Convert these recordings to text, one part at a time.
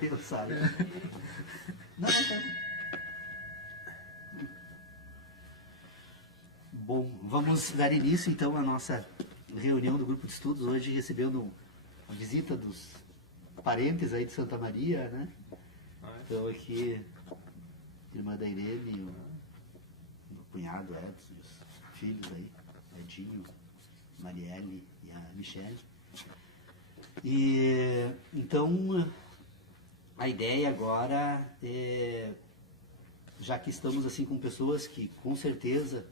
Deus sabe. Não. Bom, vamos dar início então à nossa reunião do grupo de estudos, hoje recebendo a visita dos parentes aí de Santa Maria, né? Então aqui, irmã da Irene, o cunhado Edson, e os filhos aí, Edinho, Marielle e a Michele. E então a ideia agora é, já que estamos assim com pessoas que com certeza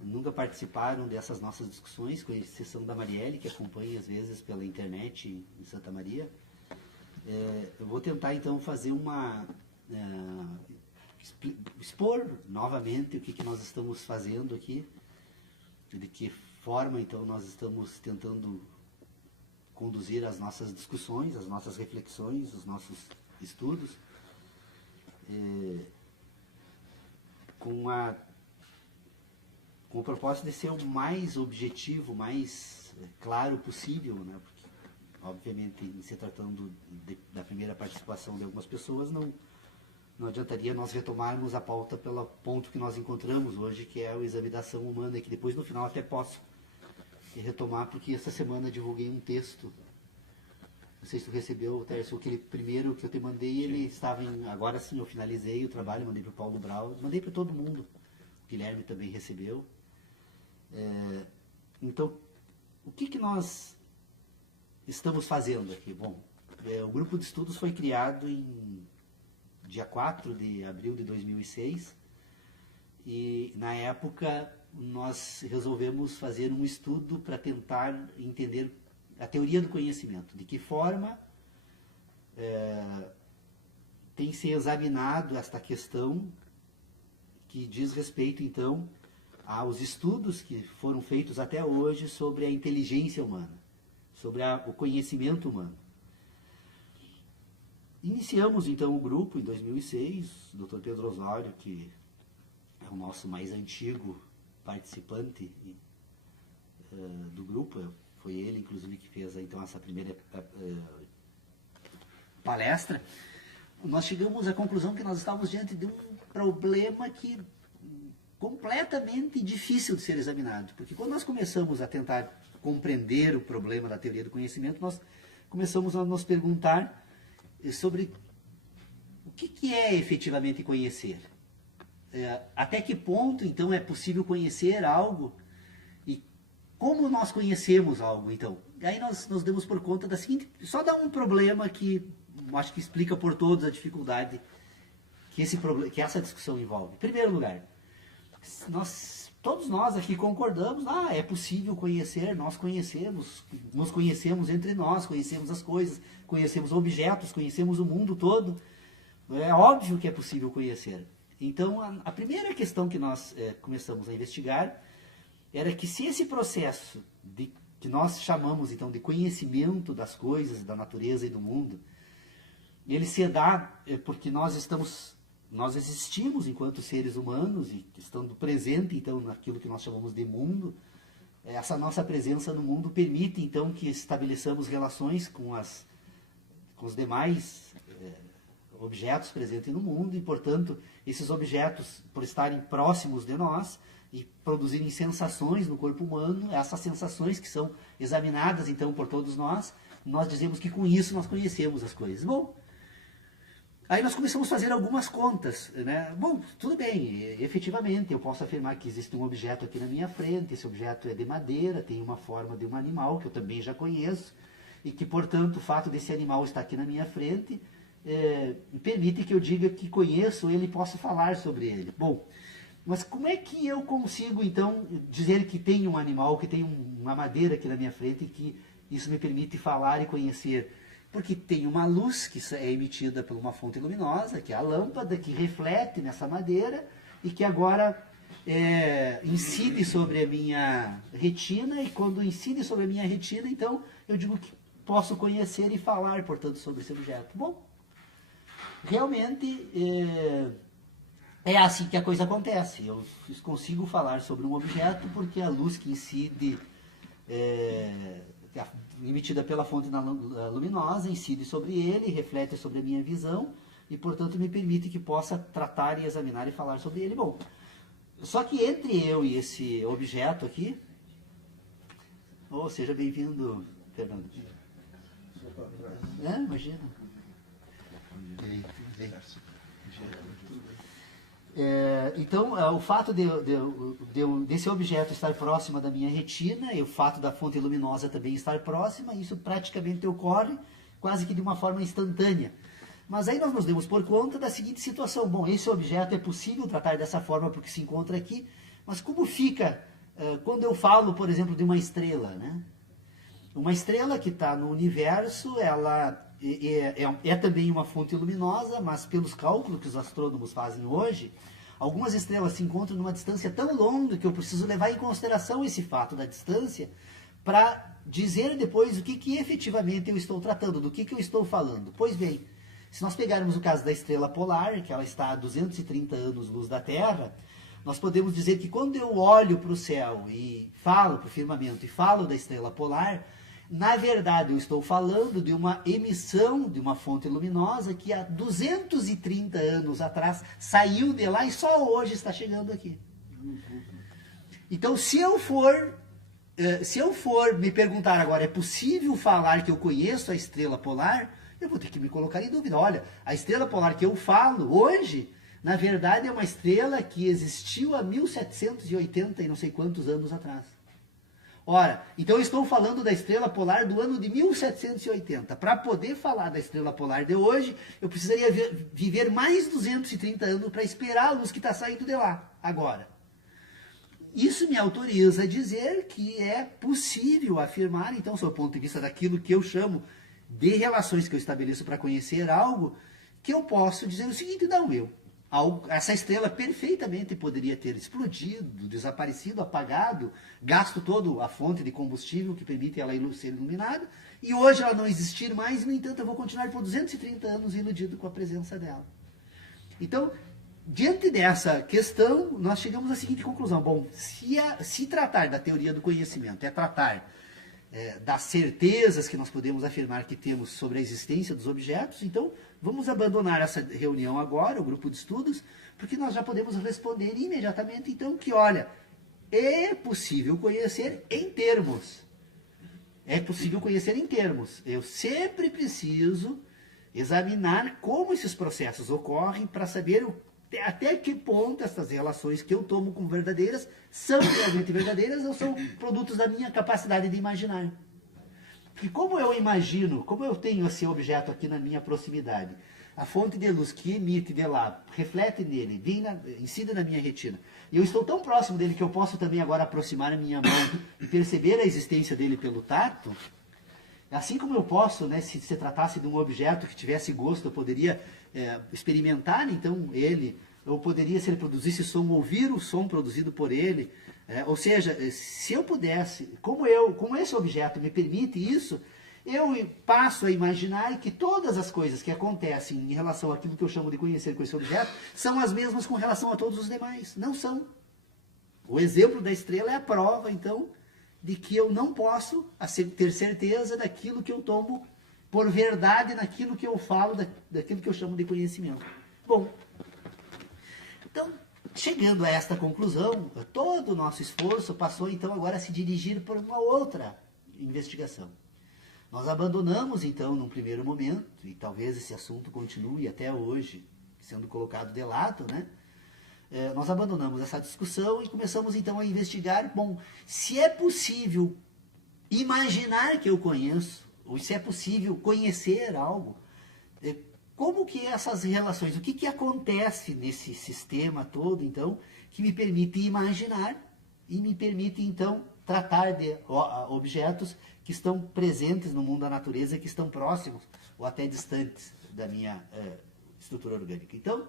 nunca participaram dessas nossas discussões, com exceção da Marielle, que acompanha às vezes pela internet em Santa Maria, eu vou tentar então fazer expor novamente o que nós estamos fazendo aqui, de que forma então nós estamos tentando conduzir as nossas discussões, as nossas reflexões, os nossos estudos, com o propósito de ser o mais objetivo, mais claro possível, né? Porque, obviamente, em se tratando da primeira participação de algumas pessoas, não adiantaria nós retomarmos a pauta pelo ponto que nós encontramos hoje, que é o exame da ação humana, e que depois, no final, até posso retomar, porque essa semana divulguei um texto. Não sei se tu recebeu, Tércio, aquele primeiro que eu te mandei, ele estava em... Agora sim, eu finalizei o trabalho, mandei para o Paulo Brau, mandei para todo mundo. O Guilherme também recebeu. Então, o que nós estamos fazendo aqui? Bom, o grupo de estudos foi criado em dia 4 de abril de 2006 e, na época, nós resolvemos fazer um estudo para tentar entender a teoria do conhecimento, de que forma tem se examinado esta questão que diz respeito, então, aos estudos que foram feitos até hoje sobre a inteligência humana, sobre o conhecimento humano. Iniciamos, então, o grupo em 2006, o Dr. Pedro Osório, que é o nosso mais antigo participante do grupo, foi ele, inclusive, que fez então essa primeira palestra. Nós chegamos à conclusão que nós estávamos diante de um problema que completamente difícil de ser examinado, porque quando nós começamos a tentar compreender o problema da teoria do conhecimento, nós começamos a nos perguntar sobre o que é efetivamente conhecer. Até que ponto, então, é possível conhecer algo e como nós conhecemos algo, então. E aí nós nos demos por conta da seguinte, só dá um problema que acho que explica por todos a dificuldade que essa discussão envolve. Em primeiro lugar, todos nós aqui concordamos, é possível conhecer, nós conhecemos, nos conhecemos entre nós, conhecemos as coisas, conhecemos objetos, conhecemos o mundo todo. É óbvio que é possível conhecer. Então, a primeira questão que nós começamos a investigar era que se esse processo que nós chamamos então de conhecimento das coisas, da natureza e do mundo, ele se dá porque nós existimos enquanto seres humanos e estando presente então naquilo que nós chamamos de mundo, essa nossa presença no mundo permite então que estabeleçamos relações com os demais objetos presentes no mundo e, portanto, esses objetos, por estarem próximos de nós e produzirem sensações no corpo humano, essas sensações que são examinadas então por todos nós dizemos que com isso nós conhecemos as coisas. Bom, aí nós começamos a fazer algumas contas, né? Bom, tudo bem, efetivamente eu posso afirmar que existe um objeto aqui na minha frente, esse objeto é de madeira, tem uma forma de um animal que eu também já conheço e que, portanto, o fato desse animal estar aqui na minha frente permite que eu diga que conheço ele e posso falar sobre ele. Bom, mas como é que eu consigo, então, dizer que tem um animal, que tem uma madeira aqui na minha frente e que isso me permite falar e conhecer? Porque tem uma luz que é emitida por uma fonte luminosa, que é a lâmpada, que reflete nessa madeira e que agora incide sobre a minha retina, e quando incide sobre a minha retina, então eu digo que posso conhecer e falar, portanto, sobre esse objeto. Bom, realmente é assim que a coisa acontece. Eu consigo falar sobre um objeto porque a luz que incide emitida pela fonte luminosa, incide sobre ele, reflete sobre a minha visão e, portanto, me permite que possa tratar e examinar e falar sobre ele. Bom, só que entre eu e esse objeto aqui, seja bem-vindo, Fernando. Imagina. Então, o fato desse objeto estar próximo da minha retina e o fato da fonte luminosa também estar próxima, isso praticamente ocorre quase que de uma forma instantânea. Mas aí nós nos demos por conta da seguinte situação. Bom, esse objeto é possível tratar dessa forma porque se encontra aqui, mas como fica quando eu falo, por exemplo, de uma estrela, né? Uma estrela que está no universo, ela é também uma fonte luminosa, mas pelos cálculos que os astrônomos fazem hoje, algumas estrelas se encontram numa distância tão longa que eu preciso levar em consideração esse fato da distância para dizer depois o que efetivamente eu estou tratando, do que eu estou falando. Pois bem, se nós pegarmos o caso da estrela polar, que ela está a 230 anos-luz da Terra, nós podemos dizer que quando eu olho para o céu e falo para o firmamento e falo da estrela polar, na verdade eu estou falando de uma emissão de uma fonte luminosa que há 230 anos atrás saiu de lá e só hoje está chegando aqui. Então, se eu for me perguntar agora, é possível falar que eu conheço a estrela polar? Eu vou ter que me colocar em dúvida. Olha, a estrela polar que eu falo hoje, na verdade é uma estrela que existiu há 1780 e não sei quantos anos atrás. Ora, então eu estou falando da estrela polar do ano de 1780. Para poder falar da estrela polar de hoje, eu precisaria viver mais 230 anos para esperar a luz que está saindo de lá, agora. Isso me autoriza a dizer que é possível afirmar, então, sob o ponto de vista daquilo que eu chamo de relações que eu estabeleço para conhecer algo, que eu posso dizer o seguinte: não, essa estrela perfeitamente poderia ter explodido, desaparecido, apagado, gasto toda a fonte de combustível que permite ela ser iluminada, e hoje ela não existir mais, e no entanto eu vou continuar por 230 anos iludido com a presença dela. Então, diante dessa questão, nós chegamos à seguinte conclusão: bom, se tratar da teoria do conhecimento é tratar das certezas que nós podemos afirmar que temos sobre a existência dos objetos, então vamos abandonar essa reunião agora, o grupo de estudos, porque nós já podemos responder imediatamente, então, que, olha, é possível conhecer em termos. É possível conhecer em termos. Eu sempre preciso examinar como esses processos ocorrem para saber até que ponto essas relações que eu tomo como verdadeiras são realmente verdadeiras ou são produtos da minha capacidade de imaginar. Porque como eu imagino, como eu tenho esse objeto aqui na minha proximidade, a fonte de luz que emite de lá, reflete nele, incide na minha retina, e eu estou tão próximo dele que eu posso também agora aproximar a minha mão e perceber a existência dele pelo tato, assim como eu posso, né, se tratasse de um objeto que tivesse gosto, eu poderia experimentar então ele, eu poderia, se ele produzisse som, ouvir o som produzido por ele. Ou seja, se eu pudesse, como esse objeto me permite isso, eu passo a imaginar que todas as coisas que acontecem em relação àquilo que eu chamo de conhecer com esse objeto são as mesmas com relação a todos os demais. Não são. O exemplo da estrela é a prova, então, de que eu não posso ter certeza daquilo que eu tomo por verdade, naquilo que eu falo, daquilo que eu chamo de conhecimento. Bom, então, chegando a esta conclusão, todo o nosso esforço passou então agora a se dirigir por uma outra investigação. Nós abandonamos então, num primeiro momento, e talvez esse assunto continue até hoje sendo colocado de lado, né? Nós abandonamos essa discussão e começamos então a investigar, bom, se é possível imaginar que eu conheço, ou se é possível conhecer algo, como que essas relações, o que acontece nesse sistema todo, então, que me permite imaginar e me permite, então, tratar de objetos que estão presentes no mundo da natureza, que estão próximos ou até distantes da minha estrutura orgânica. Então,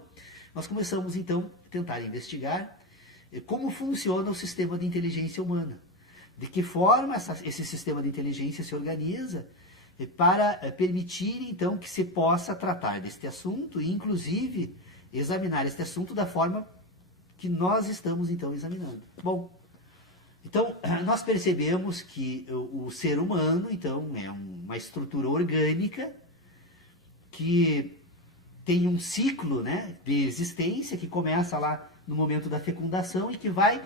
nós começamos, então, a tentar investigar como funciona o sistema de inteligência humana. De que forma esse sistema de inteligência se organiza para permitir, então, que se possa tratar deste assunto e, inclusive, examinar este assunto da forma que nós estamos, então, examinando. Bom, Então, nós percebemos que o ser humano, então, é uma estrutura orgânica que tem um ciclo, né, de existência que começa lá no momento da fecundação e que vai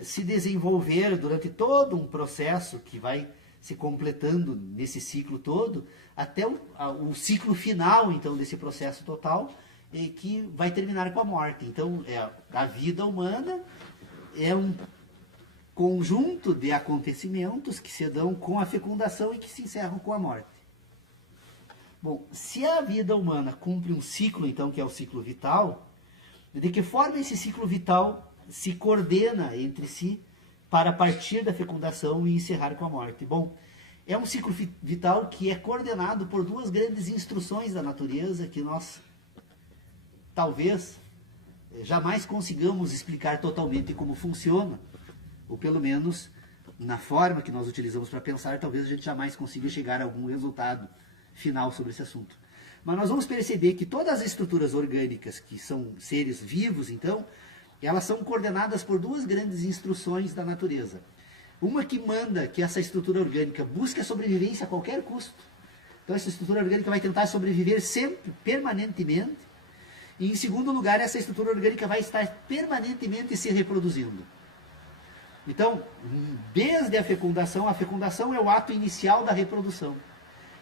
se desenvolver durante todo um processo que vai se completando nesse ciclo todo, até o ciclo final, então, desse processo total, que vai terminar com a morte. Então, a vida humana é um conjunto de acontecimentos que se dão com a fecundação e que se encerram com a morte. Bom, se a vida humana cumpre um ciclo, então, que é o ciclo vital, de que forma esse ciclo vital se coordena entre si para partir da fecundação e encerrar com a morte? Bom, é um ciclo vital que é coordenado por duas grandes instruções da natureza que nós talvez jamais consigamos explicar totalmente como funciona, ou pelo menos na forma que nós utilizamos para pensar, talvez a gente jamais consiga chegar a algum resultado final sobre esse assunto. Mas nós vamos perceber que todas as estruturas orgânicas, que são seres vivos, então, elas são coordenadas por duas grandes instruções da natureza. Uma que manda que essa estrutura orgânica busque a sobrevivência a qualquer custo. Então essa estrutura orgânica vai tentar sobreviver sempre, permanentemente. E em segundo lugar, essa estrutura orgânica vai estar permanentemente se reproduzindo. Então, desde a fecundação é o ato inicial da reprodução.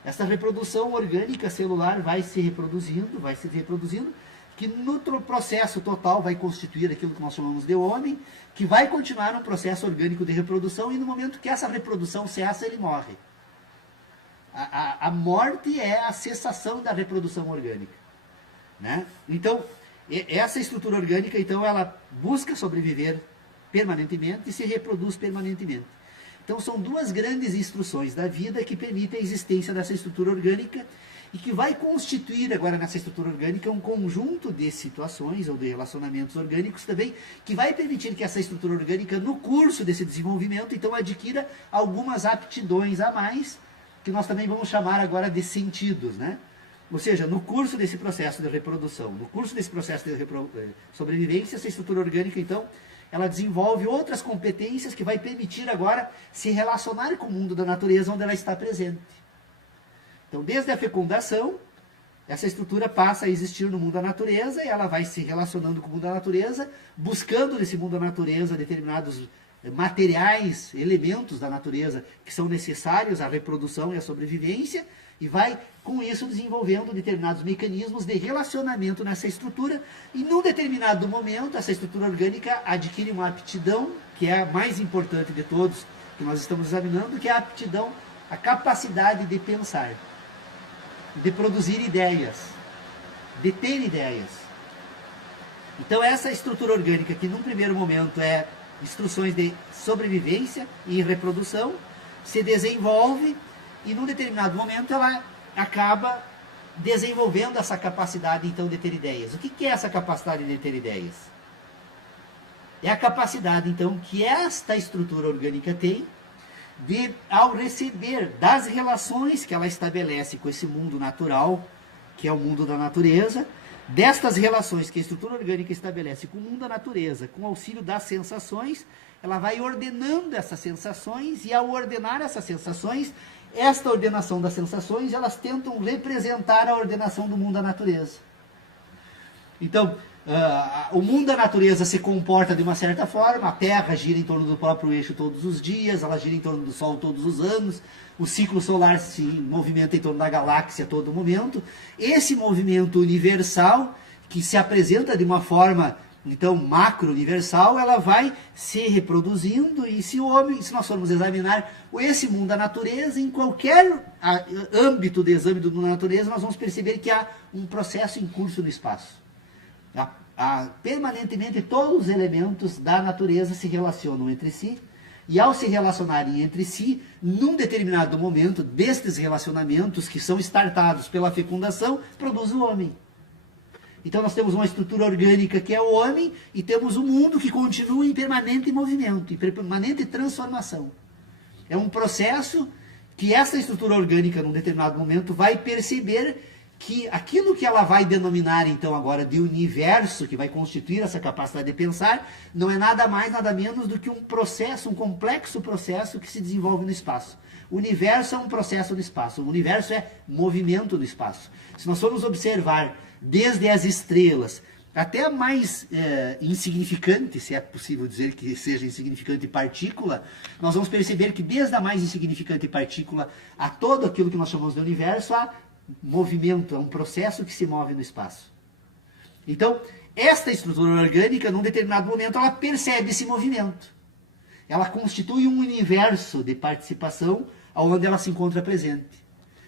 Essa reprodução orgânica celular vai se reproduzindo, que no processo total vai constituir aquilo que nós chamamos de homem, que vai continuar um processo orgânico de reprodução, e no momento que essa reprodução cessa, ele morre. A morte é a cessação da reprodução orgânica, né? Então, essa estrutura orgânica, então, ela busca sobreviver permanentemente e se reproduz permanentemente. Então, são duas grandes instruções da vida que permitem a existência dessa estrutura orgânica e que vai constituir agora nessa estrutura orgânica um conjunto de situações ou de relacionamentos orgânicos também, que vai permitir que essa estrutura orgânica, no curso desse desenvolvimento, então adquira algumas aptidões a mais, que nós também vamos chamar agora de sentidos, né? Ou seja, no curso desse processo de reprodução, no curso desse processo de sobrevivência, essa estrutura orgânica, então, ela desenvolve outras competências que vai permitir agora se relacionar com o mundo da natureza onde ela está presente. Então, desde a fecundação, essa estrutura passa a existir no mundo da natureza e ela vai se relacionando com o mundo da natureza, buscando nesse mundo da natureza determinados materiais, elementos da natureza que são necessários à reprodução e à sobrevivência, e vai, com isso, desenvolvendo determinados mecanismos de relacionamento nessa estrutura, e num determinado momento, essa estrutura orgânica adquire uma aptidão, que é a mais importante de todos que nós estamos examinando, que é a aptidão, a capacidade de pensar, de produzir ideias, de ter ideias. Então essa estrutura orgânica, que num primeiro momento é instruções de sobrevivência e reprodução, se desenvolve e num determinado momento ela acaba desenvolvendo essa capacidade então de ter ideias. O que é essa capacidade de ter ideias? É a capacidade então que esta estrutura orgânica tem de, ao receber das relações que ela estabelece com esse mundo natural, que é o mundo da natureza, destas relações que a estrutura orgânica estabelece com o mundo da natureza, com o auxílio das sensações, ela vai ordenando essas sensações, e ao ordenar essas sensações, esta ordenação das sensações, elas tentam representar a ordenação do mundo da natureza. Então, o mundo da natureza se comporta de uma certa forma, a Terra gira em torno do próprio eixo todos os dias, ela gira em torno do Sol todos os anos, o ciclo solar se movimenta em torno da galáxia a todo momento. Esse movimento universal, que se apresenta de uma forma, então, macro-universal, ela vai se reproduzindo, e se nós formos examinar esse mundo da natureza, em qualquer âmbito de exame do mundo da natureza, nós vamos perceber que há um processo em curso no espaço. Permanentemente todos os elementos da natureza se relacionam entre si, e ao se relacionarem entre si, num determinado momento destes relacionamentos, que são startados pela fecundação, produz o homem. Então nós temos uma estrutura orgânica que é o homem, e temos um mundo que continua em permanente movimento, em permanente transformação. É um processo que essa estrutura orgânica, num determinado momento, vai perceber que aquilo que ela vai denominar então agora de universo, que vai constituir essa capacidade de pensar, não é nada mais, nada menos do que um processo, um complexo processo que se desenvolve no espaço. O universo é um processo no espaço, o universo é movimento no espaço. Se nós formos observar desde as estrelas até a mais insignificante, se é possível dizer que seja insignificante partícula, nós vamos perceber que desde a mais insignificante partícula a todo aquilo que nós chamamos de universo, há movimento, é um processo que se move no espaço. Então, esta estrutura orgânica, num determinado momento, ela percebe esse movimento. Ela constitui um universo de participação onde ela se encontra presente.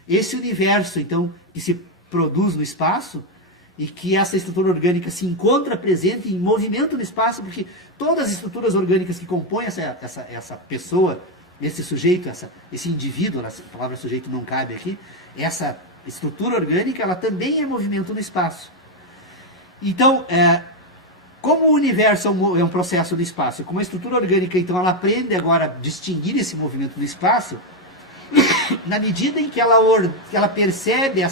Esse universo, então, que se produz no espaço, e que essa estrutura orgânica se encontra presente em movimento no espaço, porque todas as estruturas orgânicas que compõem essa pessoa, esse sujeito, esse indivíduo, a palavra sujeito não cabe aqui, essa estrutura orgânica, ela também é movimento no espaço. Então, como o universo é um processo no espaço, como a estrutura orgânica, então, ela aprende agora a distinguir esse movimento no espaço, na medida em que ela percebe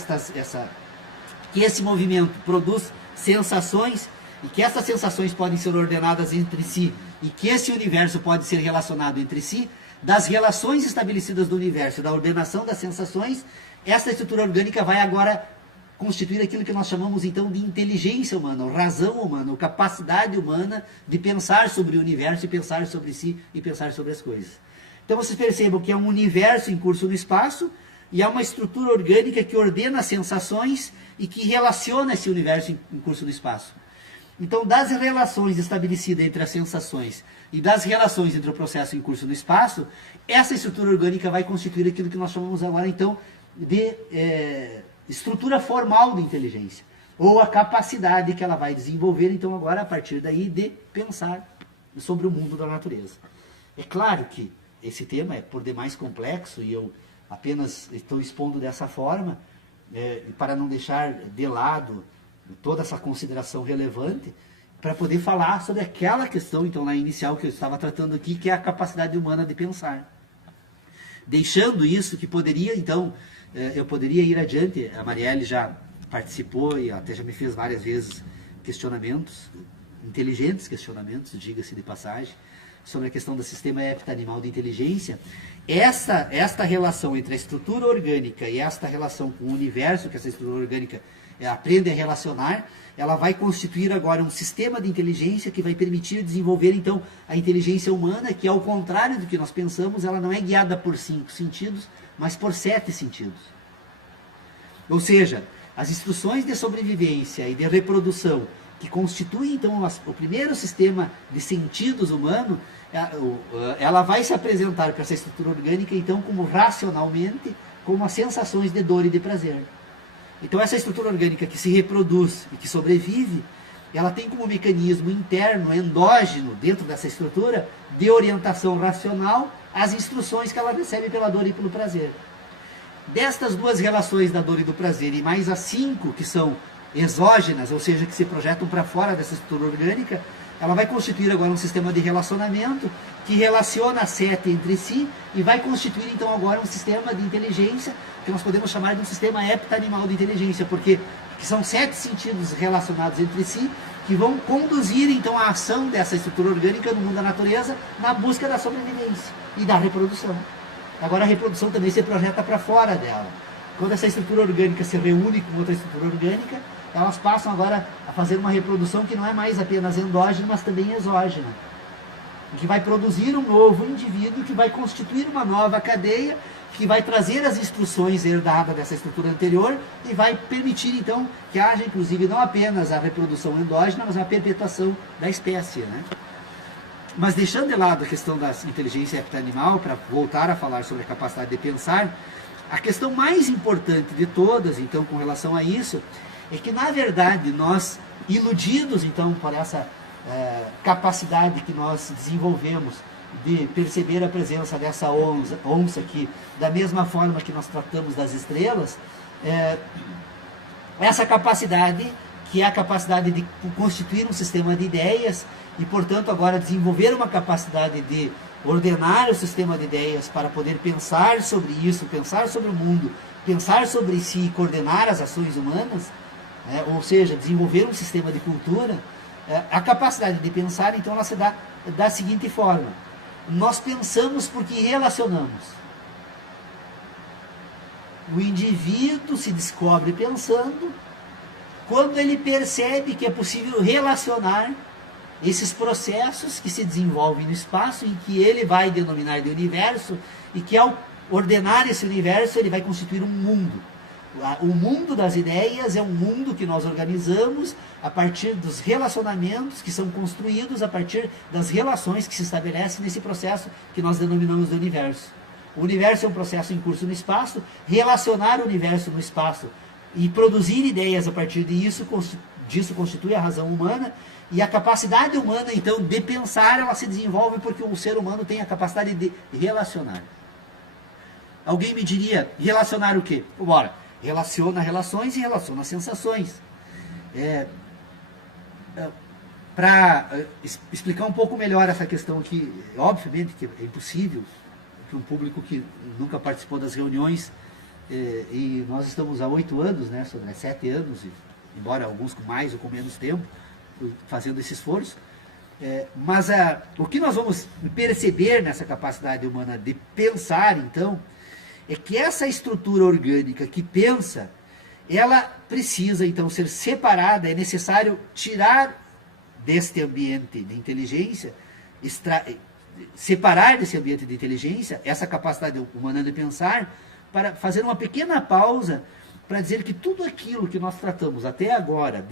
que esse movimento produz sensações, e que essas sensações podem ser ordenadas entre si, e que esse universo pode ser relacionado entre si, das relações estabelecidas do universo, da ordenação das sensações, essa estrutura orgânica vai agora constituir aquilo que nós chamamos então de inteligência humana, ou razão humana, ou capacidade humana de pensar sobre o universo e pensar sobre si e pensar sobre as coisas. Então vocês percebam que é um universo em curso no espaço e é uma estrutura orgânica que ordena as sensações e que relaciona esse universo em curso no espaço. Então, das relações estabelecidas entre as sensações e das relações entre o processo em curso no espaço, essa estrutura orgânica vai constituir aquilo que nós chamamos agora então de estrutura formal de inteligência, ou a capacidade que ela vai desenvolver, então agora a partir daí, de pensar sobre o mundo da natureza. É claro que esse tema é por demais complexo e eu apenas estou expondo dessa forma, para não deixar de lado toda essa consideração relevante, para poder falar sobre aquela questão, então, lá inicial que eu estava tratando aqui, que é a capacidade humana de pensar. Deixando isso, que poderia, então, eu poderia ir adiante, a Marielle já participou e até já me fez várias vezes questionamentos, inteligentes questionamentos, diga-se de passagem, sobre a questão do sistema heptanimal de inteligência. Esta relação entre a estrutura orgânica e esta relação com o universo, que essa estrutura orgânica aprende a relacionar, ela vai constituir agora um sistema de inteligência que vai permitir desenvolver, então, a inteligência humana, que, ao contrário do que nós pensamos, ela não é guiada por 5 sentidos, mas por 7 sentidos. Ou seja, as instruções de sobrevivência e de reprodução, que constituem, então, o primeiro sistema de sentidos humano, ela vai se apresentar para essa estrutura orgânica, então, como racionalmente, como as sensações de dor e de prazer. Então, essa estrutura orgânica que se reproduz e que sobrevive, ela tem como mecanismo interno, endógeno, dentro dessa estrutura, de orientação racional, as instruções que ela recebe pela dor e pelo prazer. Destas duas relações da dor e do prazer, e mais as 5 que são exógenas, ou seja, que se projetam para fora dessa estrutura orgânica, ela vai constituir agora um sistema de relacionamento que relaciona as 7 entre si e vai constituir então agora um sistema de inteligência que nós podemos chamar de um sistema heptanimal de inteligência, porque são 7 sentidos relacionados entre si que vão conduzir então a ação dessa estrutura orgânica no mundo da natureza na busca da sobrevivência e da reprodução. Agora a reprodução também se projeta para fora dela. Quando essa estrutura orgânica se reúne com outra estrutura orgânica, elas passam agora a fazer uma reprodução que não é mais apenas endógena, mas também exógena, que vai produzir um novo indivíduo, que vai constituir uma nova cadeia, que vai trazer as instruções herdadas dessa estrutura anterior e vai permitir, então, que haja, inclusive, não apenas a reprodução endógena, mas a perpetuação da espécie, né? Mas deixando de lado a questão da inteligência heptanimal, para voltar a falar sobre a capacidade de pensar, a questão mais importante de todas, então, com relação a isso, é que, na verdade, nós, iludidos, então, por essa capacidade que nós desenvolvemos de perceber a presença dessa onça aqui, da mesma forma que nós tratamos das estrelas, essa capacidade, que é a capacidade de constituir um sistema de ideias e, portanto, agora desenvolver uma capacidade de ordenar o sistema de ideias para poder pensar sobre isso, pensar sobre o mundo, pensar sobre si e coordenar as ações humanas, ou seja, desenvolver um sistema de cultura, a capacidade de pensar, então, ela se dá da seguinte forma: nós pensamos porque relacionamos. O indivíduo se descobre pensando quando ele percebe que é possível relacionar esses processos que se desenvolvem no espaço e que ele vai denominar de universo, e que ao ordenar esse universo ele vai constituir um mundo. O mundo das ideias é um mundo que nós organizamos a partir dos relacionamentos que são construídos a partir das relações que se estabelecem nesse processo que nós denominamos de universo. O universo é um processo em curso no espaço. Relacionar o universo no espaço e produzir ideias a partir disso constitui a razão humana, e a capacidade humana, então, de pensar, ela se desenvolve porque o ser humano tem a capacidade de relacionar. Alguém me diria, relacionar o quê? Bora, relaciona relações e relaciona sensações. Para explicar um pouco melhor essa questão aqui, obviamente que é impossível que um público que nunca participou das reuniões, e nós estamos há 8 anos, né, sobre 7 anos, embora alguns com mais ou com menos tempo, fazendo esse esforço, mas o que nós vamos perceber nessa capacidade humana de pensar, então, é que essa estrutura orgânica que pensa, ela precisa, então, ser separada. É necessário tirar deste ambiente de inteligência, separar desse ambiente de inteligência essa capacidade humana de pensar, para fazer uma pequena pausa para dizer que tudo aquilo que nós tratamos até agora,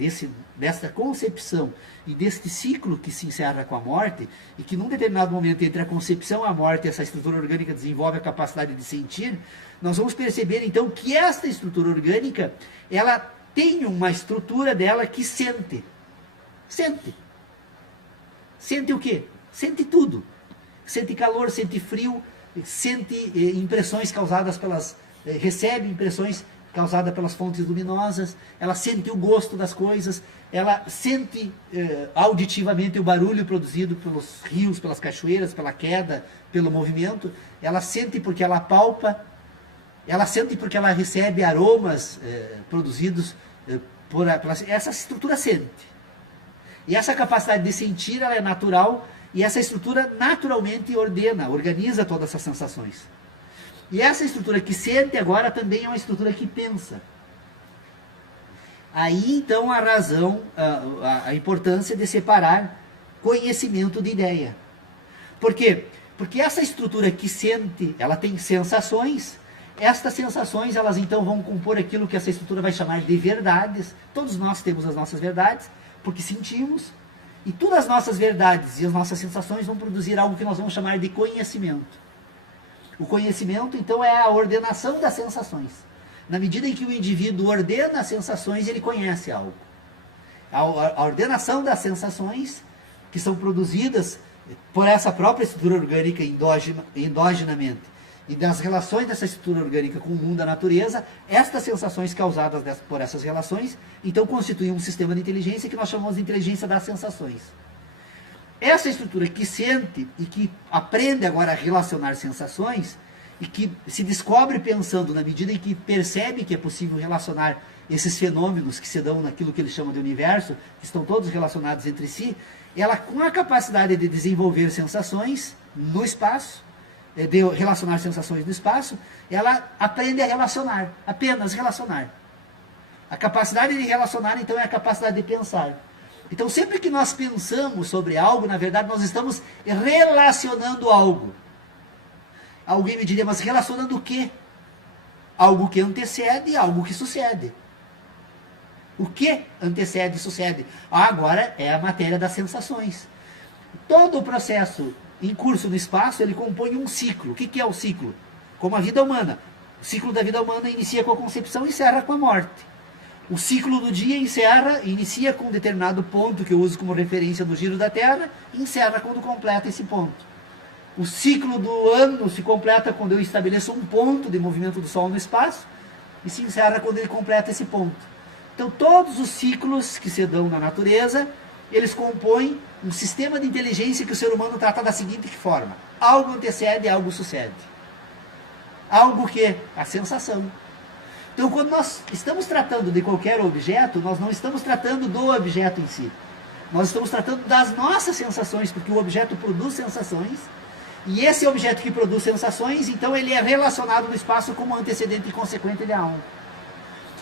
dessa concepção e deste ciclo que se encerra com a morte, e que num determinado momento entre a concepção e a morte, essa estrutura orgânica desenvolve a capacidade de sentir, nós vamos perceber então que esta estrutura orgânica, ela tem uma estrutura dela que sente. Sente. Sente o quê? Sente tudo. Sente calor, sente frio, sente impressões causadas recebe impressões causadas pelas fontes luminosas, ela sente o gosto das coisas, ela sente auditivamente o barulho produzido pelos rios, pelas cachoeiras, pela queda, pelo movimento, ela sente porque ela palpa, ela sente porque ela recebe aromas produzidos essa estrutura sente. E essa capacidade de sentir, ela é natural, e essa estrutura naturalmente organiza todas essas sensações. E essa estrutura que sente agora também é uma estrutura que pensa. Aí então a razão, a importância de separar conhecimento de ideia. Por quê? Porque essa estrutura que sente, ela tem sensações. Estas sensações, elas então vão compor aquilo que essa estrutura vai chamar de verdades. Todos nós temos as nossas verdades, porque sentimos. E todas as nossas verdades e as nossas sensações vão produzir algo que nós vamos chamar de conhecimento. O conhecimento, então, é a ordenação das sensações. Na medida em que o indivíduo ordena as sensações, ele conhece algo. A ordenação das sensações, que são produzidas por essa própria estrutura orgânica endogenamente, e das relações dessa estrutura orgânica com o mundo da natureza, estas sensações causadas por essas relações, então constituem um sistema de inteligência que nós chamamos de inteligência das sensações. Essa estrutura que sente e que aprende agora a relacionar sensações, e que se descobre pensando na medida em que percebe que é possível relacionar esses fenômenos que se dão naquilo que ele chama de universo, que estão todos relacionados entre si, ela, com a capacidade de desenvolver sensações no espaço, de relacionar sensações no espaço, ela aprende a relacionar, apenas relacionar. A capacidade de relacionar, então, é a capacidade de pensar. Então, sempre que nós pensamos sobre algo, na verdade, nós estamos relacionando algo. Alguém me diria, mas relacionando o quê? Algo que antecede e algo que sucede. O que antecede e sucede? Agora é a matéria das sensações. Todo o processo em curso no espaço, ele compõe um ciclo. O que é o ciclo? Como a vida humana. O ciclo da vida humana inicia com a concepção e encerra com a morte. O ciclo do dia inicia com um determinado ponto, que eu uso como referência no giro da Terra, e encerra quando completa esse ponto. O ciclo do ano se completa quando eu estabeleço um ponto de movimento do Sol no espaço, e se encerra quando ele completa esse ponto. Então, todos os ciclos que se dão na natureza, eles compõem um sistema de inteligência que o ser humano trata da seguinte forma: algo antecede, algo sucede. Algo que? A sensação. Então, quando nós estamos tratando de qualquer objeto, nós não estamos tratando do objeto em si. Nós estamos tratando das nossas sensações, porque o objeto produz sensações, e esse objeto que produz sensações, então ele é relacionado no espaço como antecedente e consequente de algo.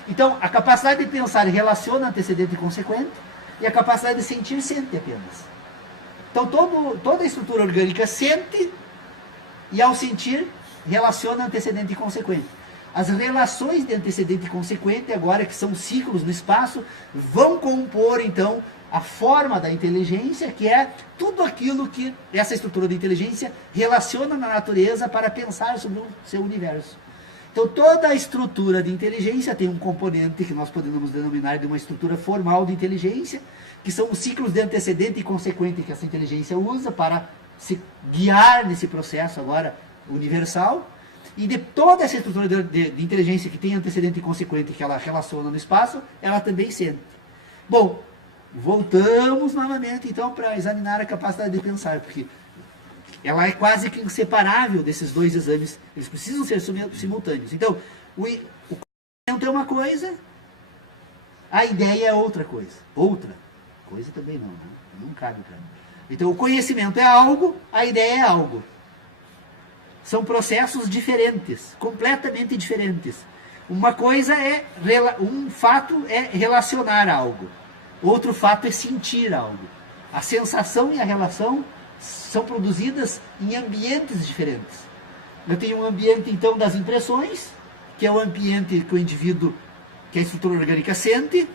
Então, a capacidade de pensar relaciona antecedente e consequente, e a capacidade de sentir sente apenas. Então, toda a estrutura orgânica sente, e ao sentir, relaciona antecedente e consequente. As relações de antecedente e consequente, agora que são ciclos no espaço, vão compor, então, a forma da inteligência, que é tudo aquilo que essa estrutura de inteligência relaciona na natureza para pensar sobre o seu universo. Então, toda a estrutura de inteligência tem um componente que nós podemos denominar de uma estrutura formal de inteligência, que são os ciclos de antecedente e consequente que essa inteligência usa para se guiar nesse processo agora universal. E de toda essa estrutura de inteligência que tem antecedente e consequente que ela relaciona no espaço, ela também sente. Bom, voltamos novamente então para examinar a capacidade de pensar, porque ela é quase que inseparável desses dois exames, eles precisam ser simultâneos. Então, o conhecimento é uma coisa, a ideia é outra coisa. Outra coisa também não, né? Não cabe para mim. Então, o conhecimento é algo, a ideia é algo. São processos diferentes, completamente diferentes. Uma coisa é, um fato é relacionar algo, outro fato é sentir algo. A sensação e a relação são produzidas em ambientes diferentes. Eu tenho um ambiente, então, das impressões, que é o ambiente que o indivíduo, que a estrutura orgânica sente,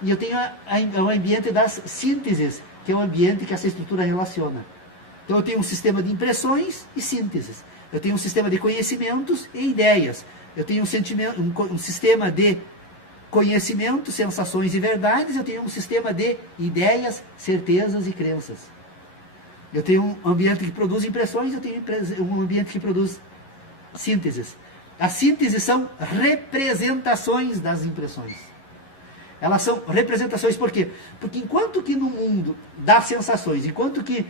e eu tenho o ambiente das sínteses, que é o ambiente que essa estrutura relaciona. Então eu tenho um sistema de impressões e sínteses. Eu tenho um sistema de conhecimentos e ideias. Eu tenho um sistema de conhecimento, sensações e verdades. Eu tenho um sistema de ideias, certezas e crenças. Eu tenho um ambiente que produz impressões, eu tenho um ambiente que produz sínteses. As sínteses são representações das impressões. Elas são representações por quê? Porque enquanto que no mundo das sensações, enquanto que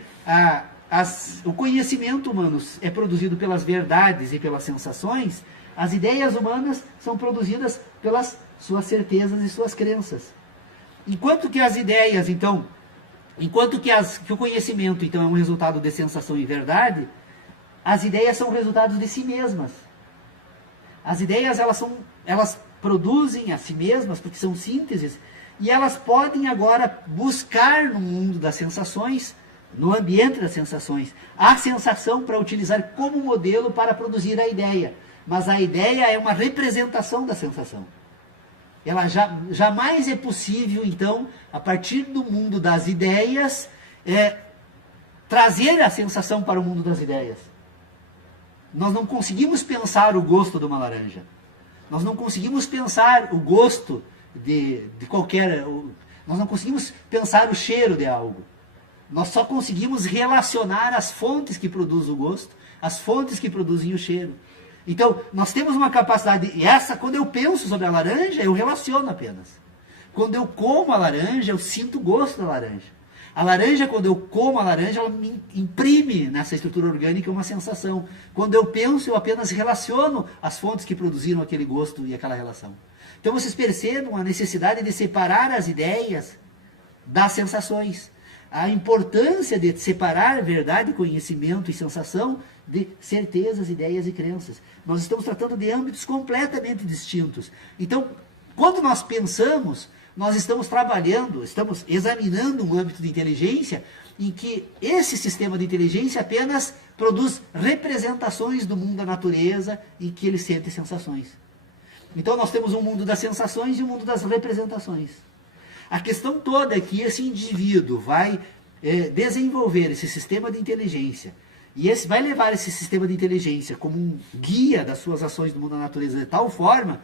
o conhecimento humano é produzido pelas verdades e pelas sensações, as ideias humanas são produzidas pelas suas certezas e suas crenças. Enquanto que as ideias, então, enquanto que o conhecimento, então, é um resultado de sensação e verdade, as ideias são resultados de si mesmas. As ideias, elas produzem a si mesmas, porque são sínteses, e elas podem agora buscar no mundo das sensações, no ambiente das sensações, a sensação para utilizar como modelo para produzir a ideia. Mas a ideia é uma representação da sensação. Ela jamais é possível, então, a partir do mundo das ideias, trazer a sensação para o mundo das ideias. Nós não conseguimos pensar o gosto de uma laranja. Nós não conseguimos pensar o gosto de qualquer... Nós não conseguimos pensar o cheiro de algo. Nós só conseguimos relacionar as fontes que produzem o gosto, as fontes que produzem o cheiro. Então, nós temos uma capacidade... E quando eu penso sobre a laranja, eu relaciono apenas. Quando eu como a laranja, eu sinto o gosto da laranja. A laranja, quando eu como a laranja, ela me imprime nessa estrutura orgânica uma sensação. Quando eu penso, eu apenas relaciono as fontes que produziram aquele gosto e aquela relação. Então vocês percebam a necessidade de separar as ideias das sensações. A importância de separar verdade, conhecimento e sensação de certezas, ideias e crenças. Nós estamos tratando de âmbitos completamente distintos. Então, quando nós pensamos... Nós estamos trabalhando, estamos examinando um âmbito de inteligência em que esse sistema de inteligência apenas produz representações do mundo da natureza em que ele sente sensações. Então nós temos um mundo das sensações e um mundo das representações. A questão toda é que esse indivíduo vai desenvolver esse sistema de inteligência e vai levar esse sistema de inteligência como um guia das suas ações no mundo da natureza de tal forma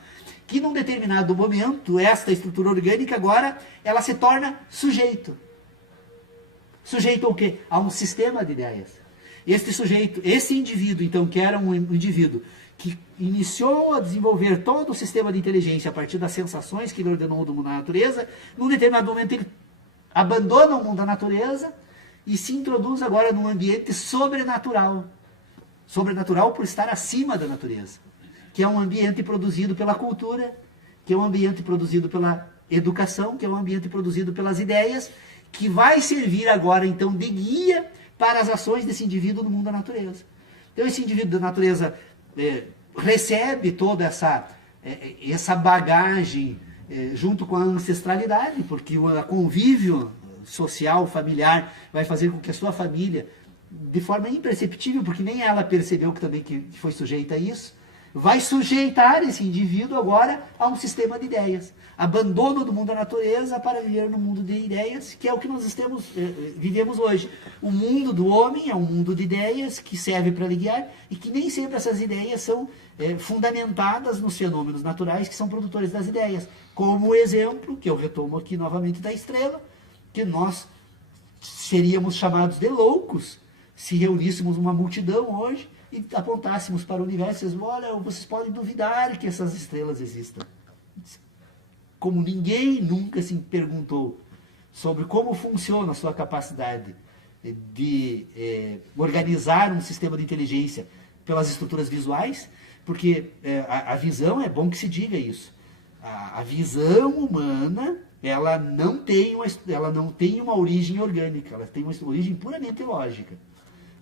que num determinado momento, esta estrutura orgânica agora, ela se torna sujeito. Sujeito ao quê? A um sistema de ideias. Esse indivíduo, então, que era um indivíduo que iniciou a desenvolver todo o sistema de inteligência a partir das sensações que ele ordenou do mundo da natureza, num determinado momento ele abandona o mundo da natureza e se introduz agora num ambiente sobrenatural. Sobrenatural por estar acima da natureza. Que é um ambiente produzido pela cultura, que é um ambiente produzido pela educação, que é um ambiente produzido pelas ideias, que vai servir agora, então, de guia para as ações desse indivíduo no mundo da natureza. Então, esse indivíduo da natureza recebe toda essa bagagem junto com a ancestralidade, porque o convívio social, familiar, vai fazer com que a sua família, de forma imperceptível, porque nem ela percebeu que foi sujeita a isso, vai sujeitar esse indivíduo agora a um sistema de ideias. Abandono do mundo da natureza para viver no mundo de ideias, que é o que nós vivemos hoje. O mundo do homem é um mundo de ideias que serve para lhe guiar e que nem sempre essas ideias são fundamentadas nos fenômenos naturais que são produtores das ideias. Como o exemplo, que eu retomo aqui novamente da estrela, que nós seríamos chamados de loucos se reuníssemos uma multidão hoje e apontássemos para o universo e dissemos, olha, vocês podem duvidar que essas estrelas existam. Como ninguém nunca se perguntou sobre como funciona a sua capacidade de organizar um sistema de inteligência pelas estruturas visuais, porque a visão, é bom que se diga isso, a visão humana, ela não tem uma origem orgânica, ela tem uma origem puramente lógica.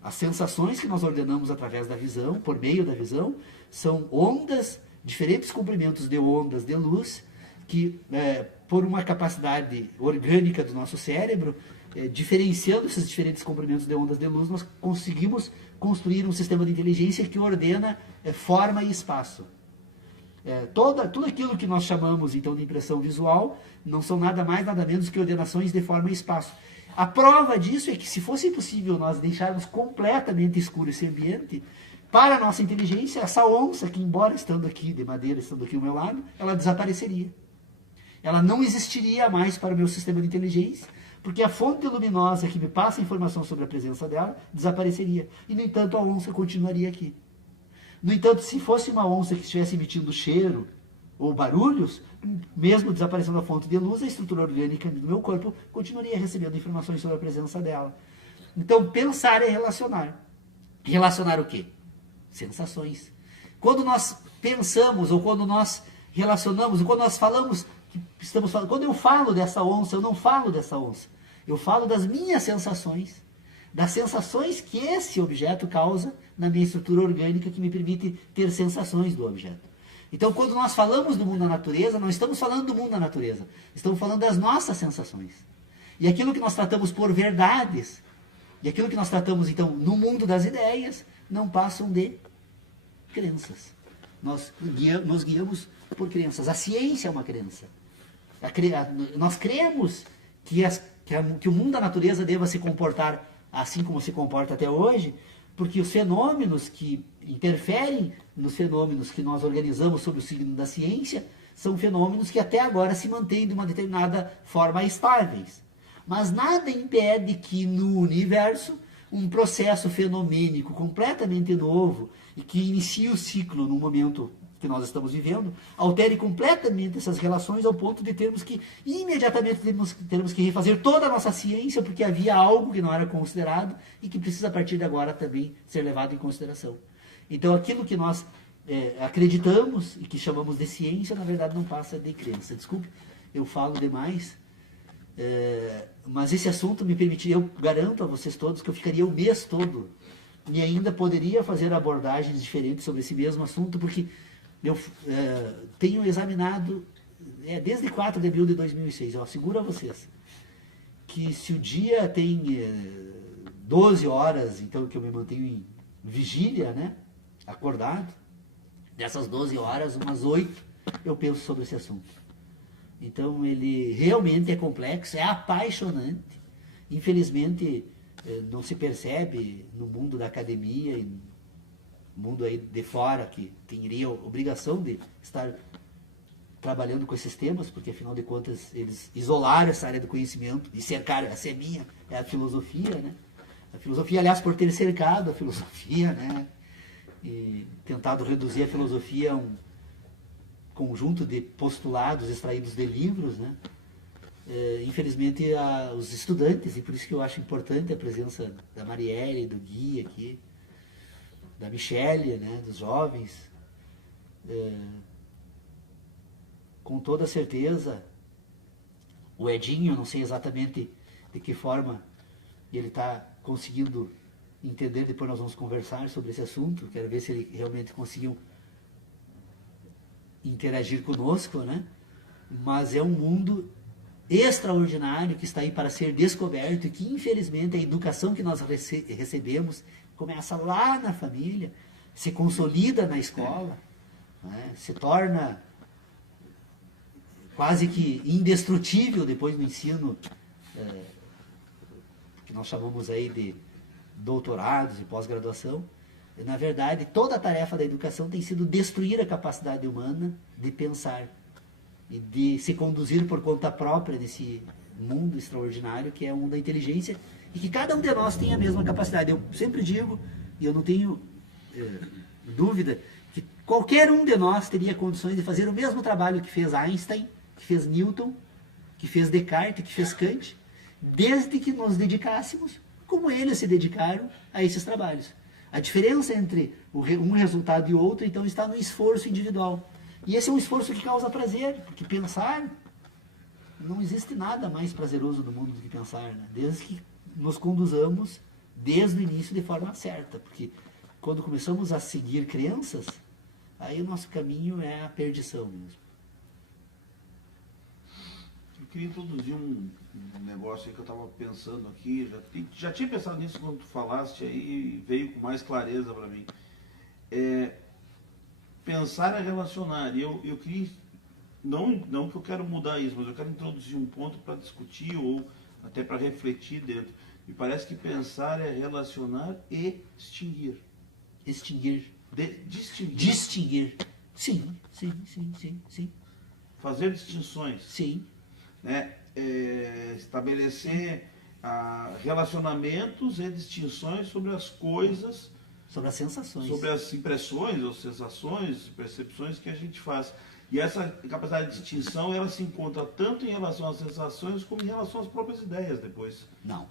As sensações que nós ordenamos através da visão, por meio da visão, são ondas, diferentes comprimentos de ondas de luz, que por uma capacidade orgânica do nosso cérebro, diferenciando esses diferentes comprimentos de ondas de luz, nós conseguimos construir um sistema de inteligência que ordena forma e espaço. Tudo aquilo que nós chamamos então de impressão visual não são nada mais, nada menos que ordenações de forma e espaço. A prova disso é que, se fosse possível nós deixarmos completamente escuro esse ambiente, para a nossa inteligência, essa onça, que embora estando aqui de madeira, estando aqui ao meu lado, ela desapareceria. Ela não existiria mais para o meu sistema de inteligência, porque a fonte luminosa que me passa informação sobre a presença dela desapareceria. E, no entanto, a onça continuaria aqui. No entanto, se fosse uma onça que estivesse emitindo cheiro ou barulhos, mesmo desaparecendo a fonte de luz, a estrutura orgânica do meu corpo continuaria recebendo informações sobre a presença dela. Então, pensar é relacionar. Relacionar o quê? Sensações. Quando nós pensamos, ou quando nós relacionamos, ou quando nós falamos, quando eu falo dessa onça, eu não falo dessa onça. Eu falo das minhas sensações, das sensações que esse objeto causa na minha estrutura orgânica, que me permite ter sensações do objeto. Então, quando nós falamos do mundo da natureza, não estamos falando do mundo da natureza, estamos falando das nossas sensações. E aquilo que nós tratamos por verdades, e aquilo que nós tratamos, então, no mundo das ideias, não passam de crenças. Nós nos guiamos por crenças. A ciência é uma crença. Nós cremos que o mundo da natureza deva se comportar assim como se comporta até hoje, porque os fenômenos que interferem nos fenômenos que nós organizamos sob o signo da ciência são fenômenos que até agora se mantêm de uma determinada forma estáveis. Mas nada impede que no universo um processo fenomênico completamente novo e que inicia o ciclo no momento que nós estamos vivendo, altere completamente essas relações ao ponto de termos que imediatamente termos que refazer toda a nossa ciência porque havia algo que não era considerado e que precisa a partir de agora também ser levado em consideração. Então aquilo que nós acreditamos e que chamamos de ciência, na verdade não passa de crença. Desculpe, eu falo demais, mas esse assunto me permitiria, eu garanto a vocês todos que eu ficaria o mês todo e ainda poderia fazer abordagens diferentes sobre esse mesmo assunto, porque eu tenho examinado desde 4 de abril de 2006, eu asseguro a vocês que se o dia tem 12 horas, então que eu me mantenho em vigília, né, acordado, dessas 12 horas, umas 8 eu penso sobre esse assunto. Então ele realmente é complexo, é apaixonante, infelizmente não se percebe no mundo da academia e mundo aí de fora, que teria obrigação de estar trabalhando com esses temas, porque afinal de contas eles isolaram essa área do conhecimento e cercaram, essa é minha, é a filosofia, né? A filosofia, aliás, por ter cercado a filosofia, né? E tentado reduzir a filosofia a um conjunto de postulados extraídos de livros, né? Infelizmente, os estudantes, e por isso que eu acho importante a presença da Marielle, do Gui aqui, da Michele, né, dos jovens, com toda certeza, o Edinho, não sei exatamente de que forma ele está conseguindo entender, depois nós vamos conversar sobre esse assunto, quero ver se ele realmente conseguiu interagir conosco, né? Mas é um mundo extraordinário que está aí para ser descoberto e que, infelizmente, a educação que nós recebemos começa lá na família, se consolida na escola, né? Se torna quase que indestrutível depois no ensino, que nós chamamos aí de doutorados e pós-graduação. Na verdade, toda a tarefa da educação tem sido destruir a capacidade humana de pensar e de se conduzir por conta própria nesse mundo extraordinário que é o mundo da inteligência, e que cada um de nós tem a mesma capacidade. Eu sempre digo, e eu não tenho dúvida, que qualquer um de nós teria condições de fazer o mesmo trabalho que fez Einstein, que fez Newton, que fez Descartes, que fez Kant, desde que nos dedicássemos como eles se dedicaram a esses trabalhos. A diferença entre um resultado e outro, então, está no esforço individual. E esse é um esforço que causa prazer, porque pensar, não existe nada mais prazeroso no mundo do que pensar, né? Desde que nos conduzamos desde o início de forma certa, porque quando começamos a seguir crenças, aí o nosso caminho é a perdição mesmo. Eu queria introduzir um negócio aí que eu estava pensando aqui, já tinha pensado nisso quando tu falaste aí e veio com mais clareza para mim. Pensar é relacionar. E eu queria, não que eu quero mudar isso, mas eu quero introduzir um ponto para discutir ou até para refletir dentro. Me parece que pensar é relacionar e extinguir. Extinguir. Distinguir. Distinguir. Sim. Fazer distinções. Sim. Né? Estabelecer relacionamentos e distinções sobre as coisas, sobre as sensações, sobre as impressões ou sensações, percepções que a gente faz. E essa capacidade de distinção, ela se encontra tanto em relação às sensações como em relação às próprias ideias depois. Não.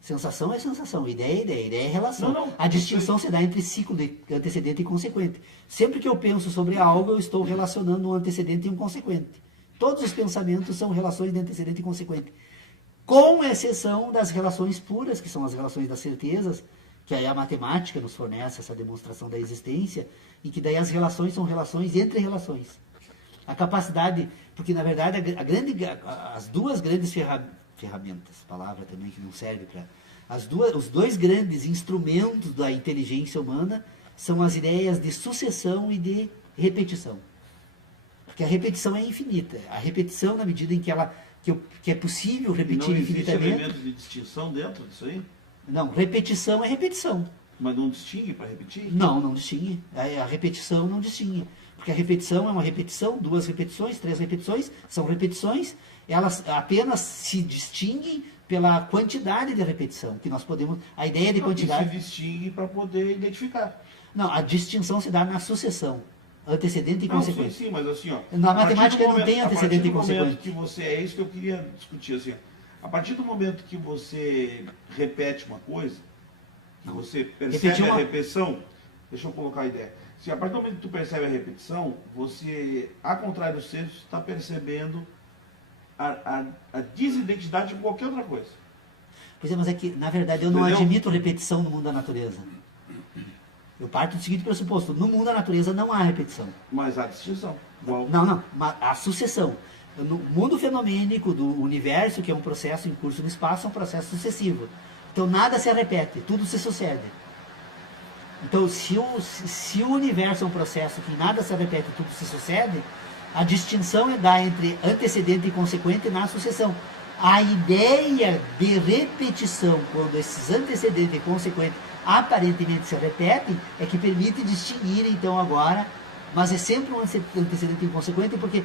Sensação é sensação, ideia é relação. Não, a distinção se dá entre ciclo de antecedente e consequente. Sempre que eu penso sobre algo, eu estou relacionando um antecedente e um consequente. Todos os pensamentos são relações de antecedente e consequente. Com exceção das relações puras, que são as relações das certezas, que aí a matemática nos fornece essa demonstração da existência, e que daí as relações são relações entre relações. A capacidade, porque na verdade as duas grandes ferramentas, palavra também que não serve para... Os dois grandes instrumentos da inteligência humana são as ideias de sucessão e de repetição. Porque a repetição é infinita. A repetição, na medida em que que é possível repetir infinitamente... Não existe elemento de distinção dentro disso aí? Não, repetição é repetição. Mas não distingue para repetir? Não distingue. A repetição não distingue. Porque a repetição é uma repetição, 2 repetições, 3 repetições, são repetições, elas apenas se distinguem pela quantidade de repetição, que nós podemos... A ideia de quantidade... se distingue para poder identificar. Não, a distinção se dá na sucessão, antecedente e consequente. Sim, mas assim, ó... Na matemática não tem antecedente e consequente. É isso que eu queria discutir, assim, a partir do momento que você repete uma coisa, que você percebe a repetição, deixa eu colocar a ideia. Se a partir do momento que tu percebe a repetição, você, a contrário do senso, está percebendo a desidentidade de qualquer outra coisa. Pois é, mas é que, na verdade, eu não admito repetição no mundo da natureza. Eu parto do seguinte pressuposto: no mundo da natureza não há repetição. Mas há distinção. Não, há sucessão. No mundo fenomênico do universo, que é um processo em curso no espaço, é um processo sucessivo. Então nada se repete, tudo se sucede. Então, se o universo é um processo que nada se repete, tudo se sucede, a distinção é dar entre antecedente e consequente na sucessão. A ideia de repetição, quando esses antecedentes e consequentes aparentemente se repetem, é que permite distinguir, então, agora, mas é sempre um antecedente e consequente, porque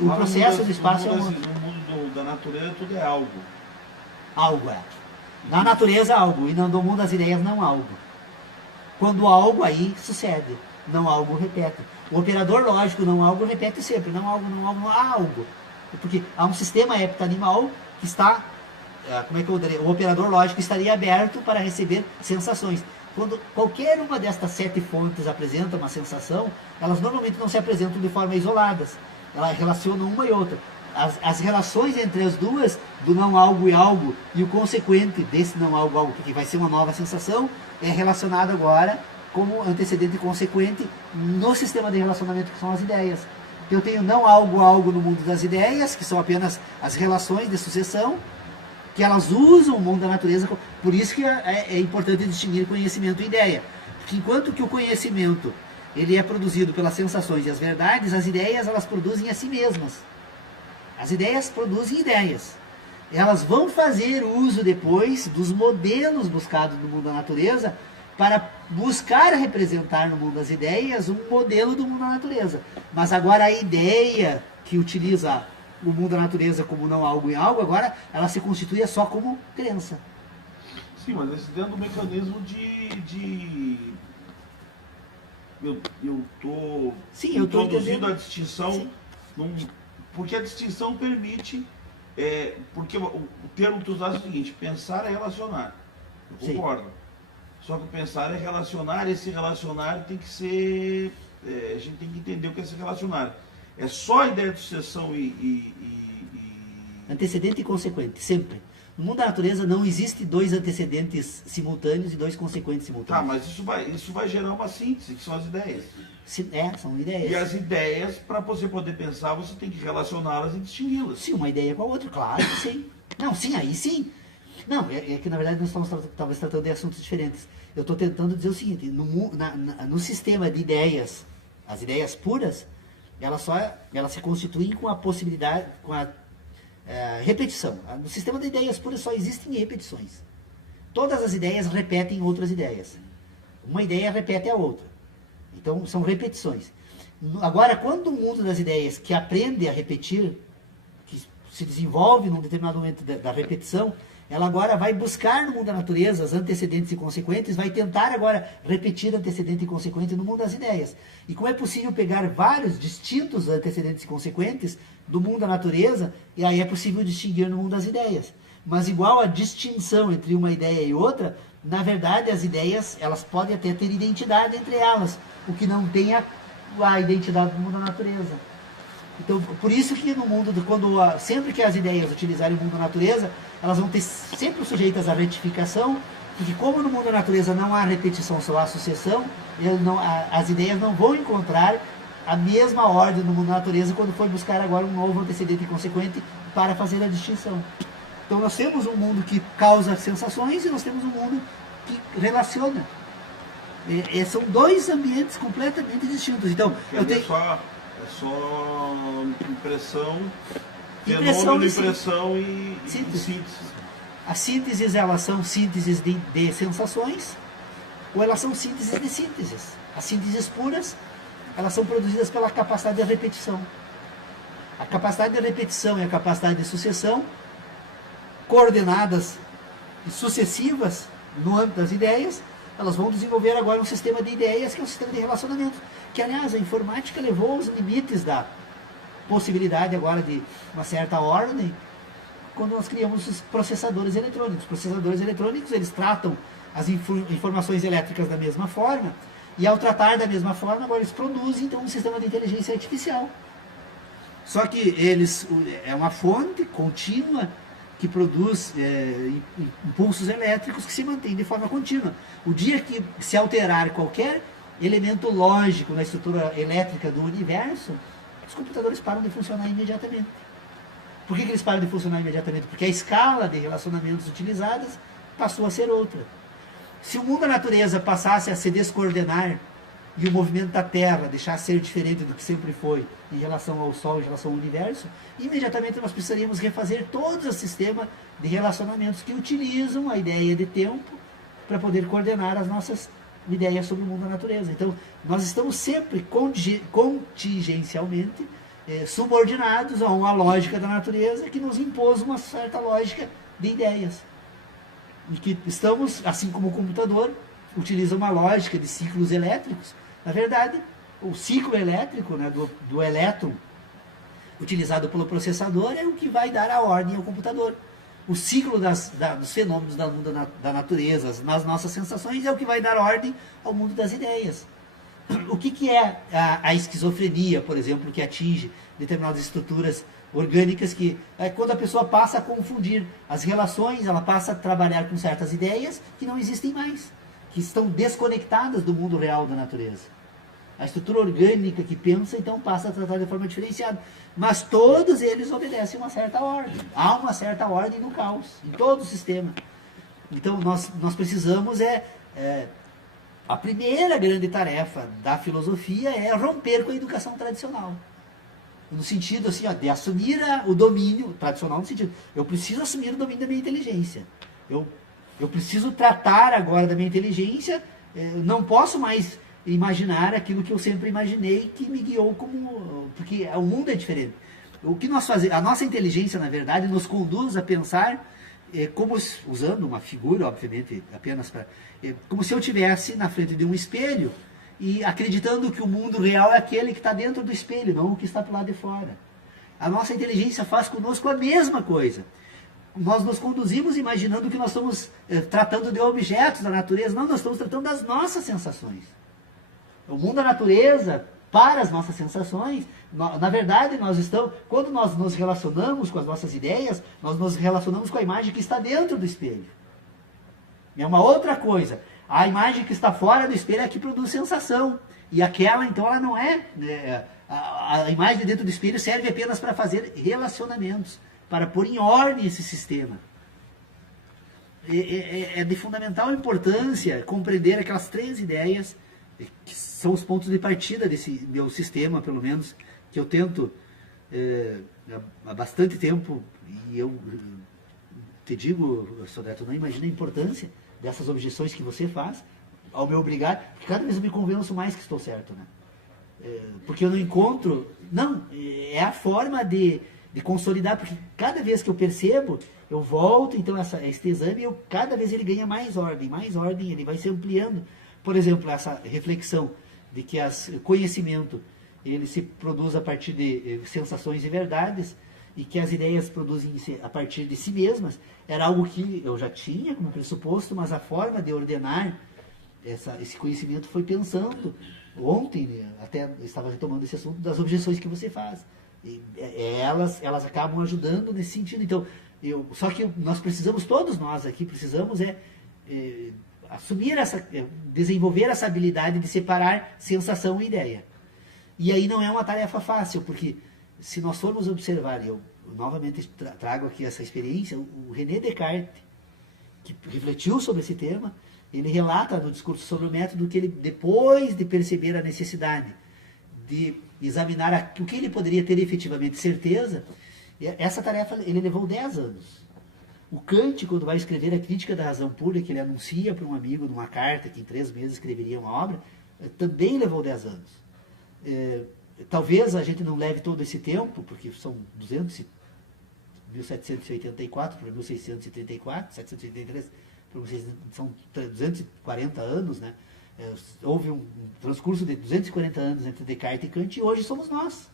o processo do espaço é uma... No mundo da natureza, tudo é algo. Algo é. Na natureza, algo, e no mundo das ideias, não algo. Quando algo aí sucede, não algo repete. O operador lógico não algo repete sempre, não algo, algo. Porque há um sistema heptanimal que está, o operador lógico estaria aberto para receber sensações. quando qualquer uma destas 7 fontes apresenta uma sensação, elas normalmente não se apresentam de forma isoladas. Elas relacionam uma e outra. As relações entre as duas, do não algo e algo, e o consequente desse não algo algo, que vai ser uma nova sensação, é relacionado agora como antecedente e consequente no sistema de relacionamento que são as ideias. Eu tenho não algo algo no mundo das ideias, que são apenas as relações de sucessão, que elas usam o mundo da natureza. Por isso que é importante distinguir conhecimento e ideia. Porque enquanto que o conhecimento ele é produzido pelas sensações e as verdades, as ideias elas produzem a si mesmas. As ideias produzem ideias. Elas vão fazer uso depois dos modelos buscados no mundo da natureza para buscar representar no mundo das ideias um modelo do mundo da natureza. Mas agora a ideia que utiliza o mundo da natureza como não algo em algo, agora ela se constitui só como crença. Sim, mas esse dentro do mecanismo eu estou introduzindo a distinção, porque a distinção permite, porque o termo que tu usaste é o seguinte, pensar é relacionar. Eu concordo. Sim. Só que pensar é relacionar, e esse relacionar tem que ser, a gente tem que entender o que é esse relacionar. É só a ideia de sucessão antecedente e consequente, sempre. No mundo da natureza não existe 2 antecedentes simultâneos e 2 consequentes simultâneos. Tá, mas isso vai gerar uma síntese, que são as ideias. São ideias. E as ideias, para você poder pensar, você tem que relacioná-las e distingui-las. Sim, uma ideia com a outra, claro que sim. Não, sim, aí sim. Não, é que na verdade nós estamos talvez tratando de assuntos diferentes. Eu estou tentando dizer o seguinte, no sistema de ideias, as ideias puras, elas se constituem com a possibilidade, com a repetição. No sistema de ideias puras só existem repetições. Todas as ideias repetem outras ideias. Uma ideia repete a outra. Então são repetições. Agora, quando o mundo das ideias que aprende a repetir, que se desenvolve num determinado momento da repetição, ela agora vai buscar no mundo da natureza as antecedentes e consequentes, vai tentar agora repetir antecedente e consequente no mundo das ideias. E como é possível pegar vários distintos antecedentes e consequentes do mundo da natureza, e aí é possível distinguir no mundo das ideias. Mas igual a distinção entre uma ideia e outra, na verdade as ideias elas podem até ter identidade entre elas, o que não tem a identidade do mundo da natureza. Então, por isso que no mundo, sempre que as ideias utilizarem o mundo da natureza, elas vão ter sempre sujeitas à retificação, porque como no mundo da natureza não há repetição, só há sucessão, as ideias não vão encontrar a mesma ordem no mundo da natureza quando for buscar agora um novo antecedente e consequente para fazer a distinção. Então nós temos um mundo que causa sensações e nós temos um mundo que relaciona. São 2 ambientes completamente distintos. Então, É só impressão, fenômeno, impressão e síntese. As sínteses, elas são sínteses de sensações, ou elas são sínteses de sínteses. As sínteses puras, elas são produzidas pela capacidade de repetição. A capacidade de repetição e a capacidade de sucessão, coordenadas e sucessivas no âmbito das ideias, elas vão desenvolver agora um sistema de ideias, que é um sistema de relacionamento. Que, aliás, a informática levou aos limites da possibilidade agora de uma certa ordem, quando nós criamos os processadores eletrônicos. Os processadores eletrônicos, eles tratam as informações elétricas da mesma forma, e ao tratar da mesma forma, agora eles produzem, então, um sistema de inteligência artificial. Só que é uma fonte contínua que produz impulsos elétricos que se mantêm de forma contínua. O dia que se alterar qualquer elemento lógico na estrutura elétrica do universo, os computadores param de funcionar imediatamente. Por que eles param de funcionar imediatamente? Porque a escala de relacionamentos utilizadas passou a ser outra. Se o mundo da natureza passasse a se descoordenar e o movimento da Terra deixasse ser diferente do que sempre foi em relação ao Sol, em relação ao universo, imediatamente nós precisaríamos refazer todo o sistema de relacionamentos que utilizam a ideia de tempo para poder coordenar as nossas ideias sobre o mundo da natureza. Então, nós estamos sempre contingencialmente subordinados a uma lógica da natureza que nos impôs uma certa lógica de ideias. E que estamos, assim como o computador, utiliza uma lógica de ciclos elétricos. Na verdade, o ciclo elétrico, né, do elétron utilizado pelo processador é o que vai dar a ordem ao computador. o ciclo dos fenômenos do mundo da natureza, nas nossas sensações, é o que vai dar ordem ao mundo das ideias. O que é a esquizofrenia, por exemplo, que atinge determinadas estruturas orgânicas, que é quando a pessoa passa a confundir as relações, ela passa a trabalhar com certas ideias que não existem mais, que estão desconectadas do mundo real da natureza. A estrutura orgânica que pensa, então, passa a tratar de forma diferenciada. Mas todos eles obedecem uma certa ordem. Há uma certa ordem no caos, em todo o sistema. Então, nós precisamos a primeira grande tarefa da filosofia é romper com a educação tradicional. No sentido, assim, de assumir o domínio tradicional, no sentido, eu preciso assumir o domínio da minha inteligência. Eu preciso tratar agora da minha inteligência, não posso mais imaginar aquilo que eu sempre imaginei, que me guiou porque o mundo é diferente. O que nós fazemos, a nossa inteligência, na verdade, nos conduz a pensar, usando uma figura, obviamente, apenas para... como se eu estivesse na frente de um espelho e acreditando que o mundo real é aquele que está dentro do espelho, não o que está do lado de fora. A nossa inteligência faz conosco a mesma coisa. Nós nos conduzimos imaginando que nós estamos tratando de objetos da natureza. Não, nós estamos tratando das nossas sensações. O mundo da natureza, para as nossas sensações, na verdade, quando nós nos relacionamos com as nossas ideias, nós nos relacionamos com a imagem que está dentro do espelho. É uma outra coisa. A imagem que está fora do espelho é a que produz sensação. E aquela, então, ela não é... a imagem de dentro do espelho serve apenas para fazer relacionamentos, para pôr em ordem esse sistema. É de fundamental importância compreender aquelas 3 ideias que são os pontos de partida desse meu sistema, pelo menos, que eu tento há bastante tempo, e eu te digo, Sodré, não imagina a importância dessas objeções que você faz ao me obrigar, porque cada vez eu me convenço mais que estou certo, né? Porque eu não encontro... Não, é a forma de consolidar, porque cada vez que eu percebo, eu volto, então, este exame, cada vez ele ganha mais ordem, ele vai se ampliando. Por exemplo, essa reflexão de que o conhecimento ele se produz a partir de sensações e verdades, e que as ideias produzem-se a partir de si mesmas, era algo que eu já tinha como pressuposto, mas a forma de ordenar esse conhecimento foi pensando. Ontem, até eu estava retomando esse assunto das objeções que você faz. E elas acabam ajudando nesse sentido. Então, só que nós precisamos, todos nós aqui, precisamos desenvolver essa habilidade de separar sensação e ideia. E aí não é uma tarefa fácil, porque se nós formos observar, e eu novamente trago aqui essa experiência, o René Descartes, que refletiu sobre esse tema, ele relata no discurso sobre o método que ele, depois de perceber a necessidade de examinar o que ele poderia ter efetivamente certeza, essa tarefa ele levou 10 anos. O Kant, quando vai escrever a Crítica da Razão Pura, que ele anuncia para um amigo numa carta que em 3 meses escreveria uma obra, também levou 10 anos. Talvez a gente não leve todo esse tempo, porque são 1784 para 1634, 783 para 1600, são 240 anos, né? Houve um transcurso de 240 anos entre Descartes e Kant, e hoje somos nós.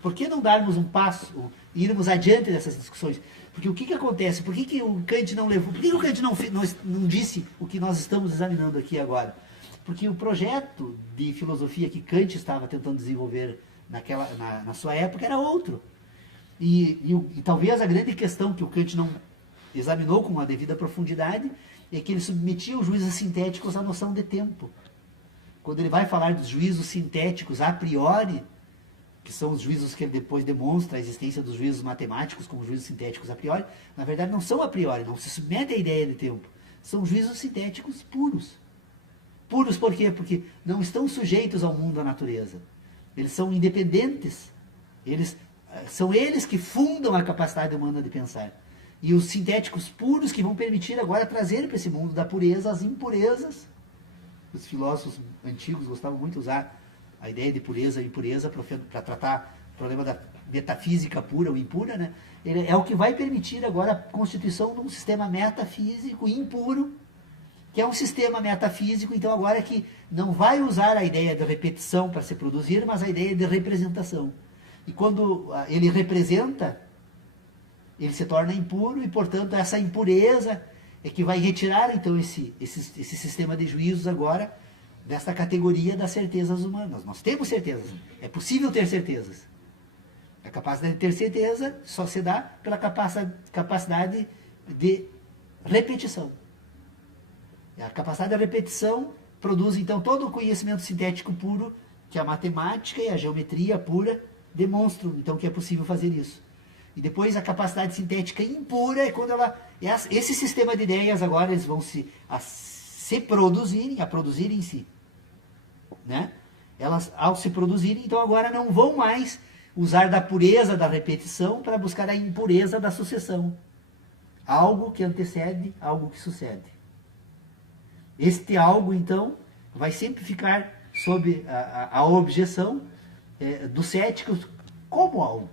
Por que não darmos um passo, irmos adiante dessas discussões? Porque o que acontece? Por que o Kant não levou? Por que o Kant não disse o que nós estamos examinando aqui agora? Porque o projeto de filosofia que Kant estava tentando desenvolver na sua época era outro. E talvez a grande questão que o Kant não examinou com uma devida profundidade é que ele submetia os juízos sintéticos à noção de tempo. Quando ele vai falar dos juízos sintéticos a priori, que são os juízos que ele depois demonstra a existência dos juízos matemáticos como juízos sintéticos a priori, na verdade não são a priori, não se submetem à ideia de tempo. São juízos sintéticos puros. Puros por quê? Porque não estão sujeitos ao mundo da natureza. Eles são independentes. São eles que fundam a capacidade humana de pensar. E os sintéticos puros que vão permitir agora trazer para esse mundo da pureza as impurezas. Os filósofos antigos gostavam muito de usar a ideia de pureza e impureza para tratar o problema da metafísica pura ou impura, né? Ele é o que vai permitir agora a constituição de um sistema metafísico impuro, que é um sistema metafísico, então agora que não vai usar a ideia de repetição para se produzir, mas a ideia de representação. E quando ele representa, ele se torna impuro e, portanto, essa impureza é que vai retirar, então, esse sistema de juízos agora dessa categoria das certezas humanas. Nós temos certezas, é possível ter certezas. A capacidade de ter certeza só se dá pela capacidade de repetição. A capacidade de repetição produz, então, todo o conhecimento sintético puro que a matemática e a geometria pura demonstram, então, que é possível fazer isso. E depois a capacidade sintética impura é quando esse sistema de ideias agora eles vão se produzirem, a produzir em si. Né? Elas, ao se produzirem, então agora não vão mais usar da pureza da repetição para buscar a impureza da sucessão. Algo que antecede, algo que sucede. Este algo, então, vai sempre ficar sob a objeção dos céticos como algo.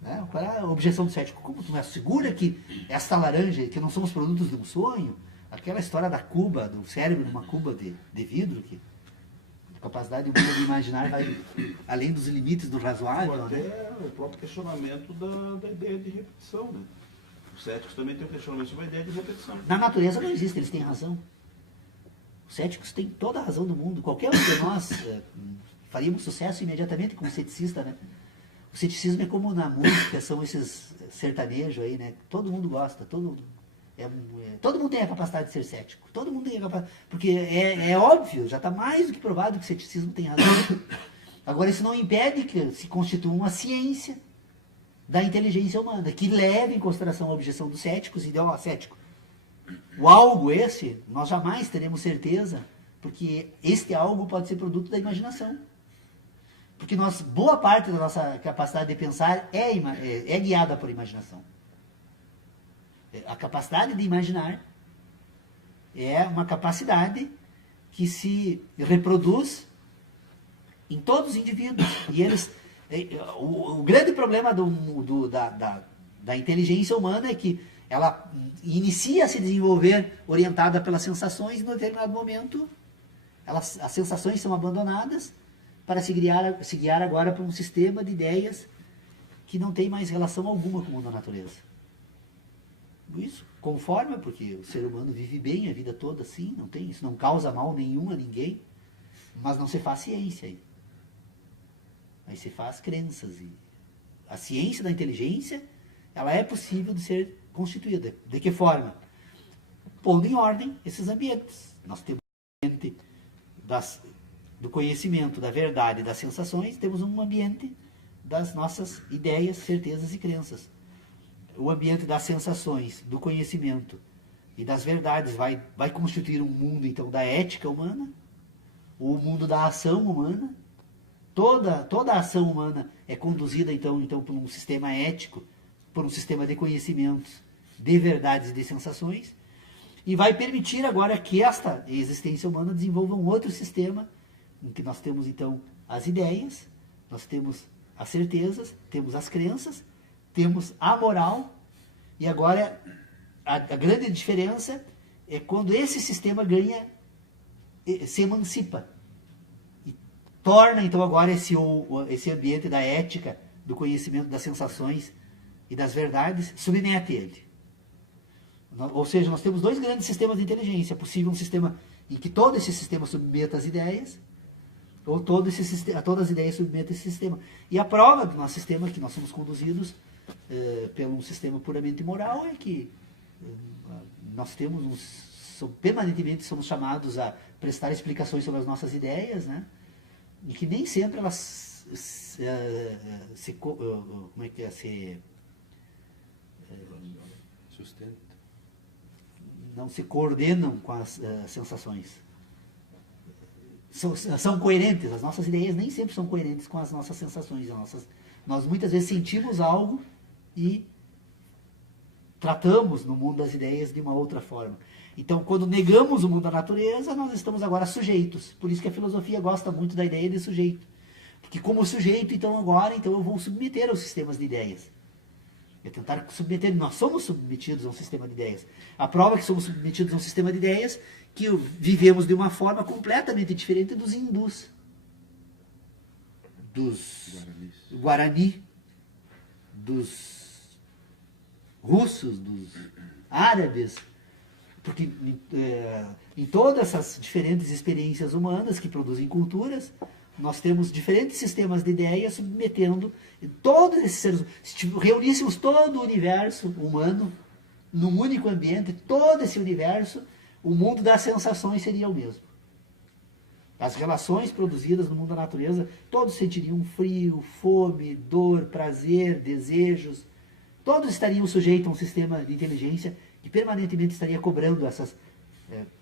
Né? Qual é a objeção do cético? Como tu me assegura que esta laranja, que não são os produtos de um sonho? Aquela história da cuba, do cérebro numa cuba de vidro, que a capacidade humana de imaginar vai além dos limites do razoável. Até né? o próprio questionamento da ideia de repetição. Né? Os céticos também têm um questionamento sobre a ideia de repetição. Na natureza não existe, eles têm razão. Os céticos têm toda a razão do mundo. Qualquer um de nós faríamos sucesso imediatamente como ceticista, né? O ceticismo é como na música, são esses sertanejos aí, né? Todo mundo gosta, todo mundo tem a capacidade de ser cético. Todo mundo tem a capacidade. Porque é óbvio, já está mais do que provado que o ceticismo tem razão. Agora, isso não impede que se constitua uma ciência da inteligência humana, que leve em consideração a objeção dos céticos e dê, ó, cético. O algo esse, nós jamais teremos certeza, porque este algo pode ser produto da imaginação. Porque boa parte da nossa capacidade de pensar é guiada por imaginação. A capacidade de imaginar é uma capacidade que se reproduz em todos os indivíduos. E eles, o grande problema da inteligência humana é que ela inicia a se desenvolver orientada pelas sensações e, em determinado momento, as sensações são abandonadas para se guiar agora para um sistema de ideias que não tem mais relação alguma com o mundo da natureza. Isso conforma, porque o ser humano vive bem a vida toda assim, isso não causa mal nenhum a ninguém, mas não se faz ciência aí. Aí se faz crenças. E a ciência da inteligência, ela é possível de ser constituída. De que forma? Pondo em ordem esses ambientes. Nós temos um ambiente do conhecimento, da verdade e das sensações, temos um ambiente das nossas ideias, certezas e crenças. O ambiente das sensações, do conhecimento e das verdades vai constituir um mundo, então, da ética humana, o mundo da ação humana. Toda a ação humana é conduzida, então por um sistema ético, por um sistema de conhecimentos, de verdades e de sensações, e vai permitir agora que esta existência humana desenvolva um outro sistema, em que nós temos, então, as ideias, nós temos as certezas, temos as crenças, temos a moral, e agora a grande diferença é quando esse sistema se emancipa, e torna, então, agora esse ambiente da ética, do conhecimento, das sensações e das verdades, submete ele. Ou seja, nós temos dois grandes sistemas de inteligência. É possível um sistema em que todo esse sistema submeta as ideias, ou todas as ideias submetem esse sistema. E a prova do nosso sistema, que nós somos conduzidos pelo um sistema puramente moral, é que nós permanentemente somos chamados a prestar explicações sobre as nossas ideias, né? E que nem sempre elas não se coordenam com as sensações. São coerentes, as nossas ideias nem sempre são coerentes com as nossas sensações. Nós muitas vezes sentimos algo e tratamos no mundo das ideias de uma outra forma. Então, quando negamos o mundo da natureza, nós estamos agora sujeitos. Por isso que a filosofia gosta muito da ideia de sujeito. Porque como sujeito, então eu vou submeter aos sistemas de ideias. É tentar submeter, nós somos submetidos a um sistema de ideias. A prova é que somos submetidos a um sistema de ideias que vivemos de uma forma completamente diferente dos hindus, dos Guarani, dos russos, dos árabes, porque em todas essas diferentes experiências humanas que produzem culturas, nós temos diferentes sistemas de ideias submetendo todos esses seres. Se reuníssemos todo o universo humano num único ambiente, todo esse universo, o mundo das sensações seria o mesmo. As relações produzidas no mundo da natureza, todos sentiriam frio, fome, dor, prazer, desejos. Todos estariam sujeitos a um sistema de inteligência que permanentemente estaria cobrando essas...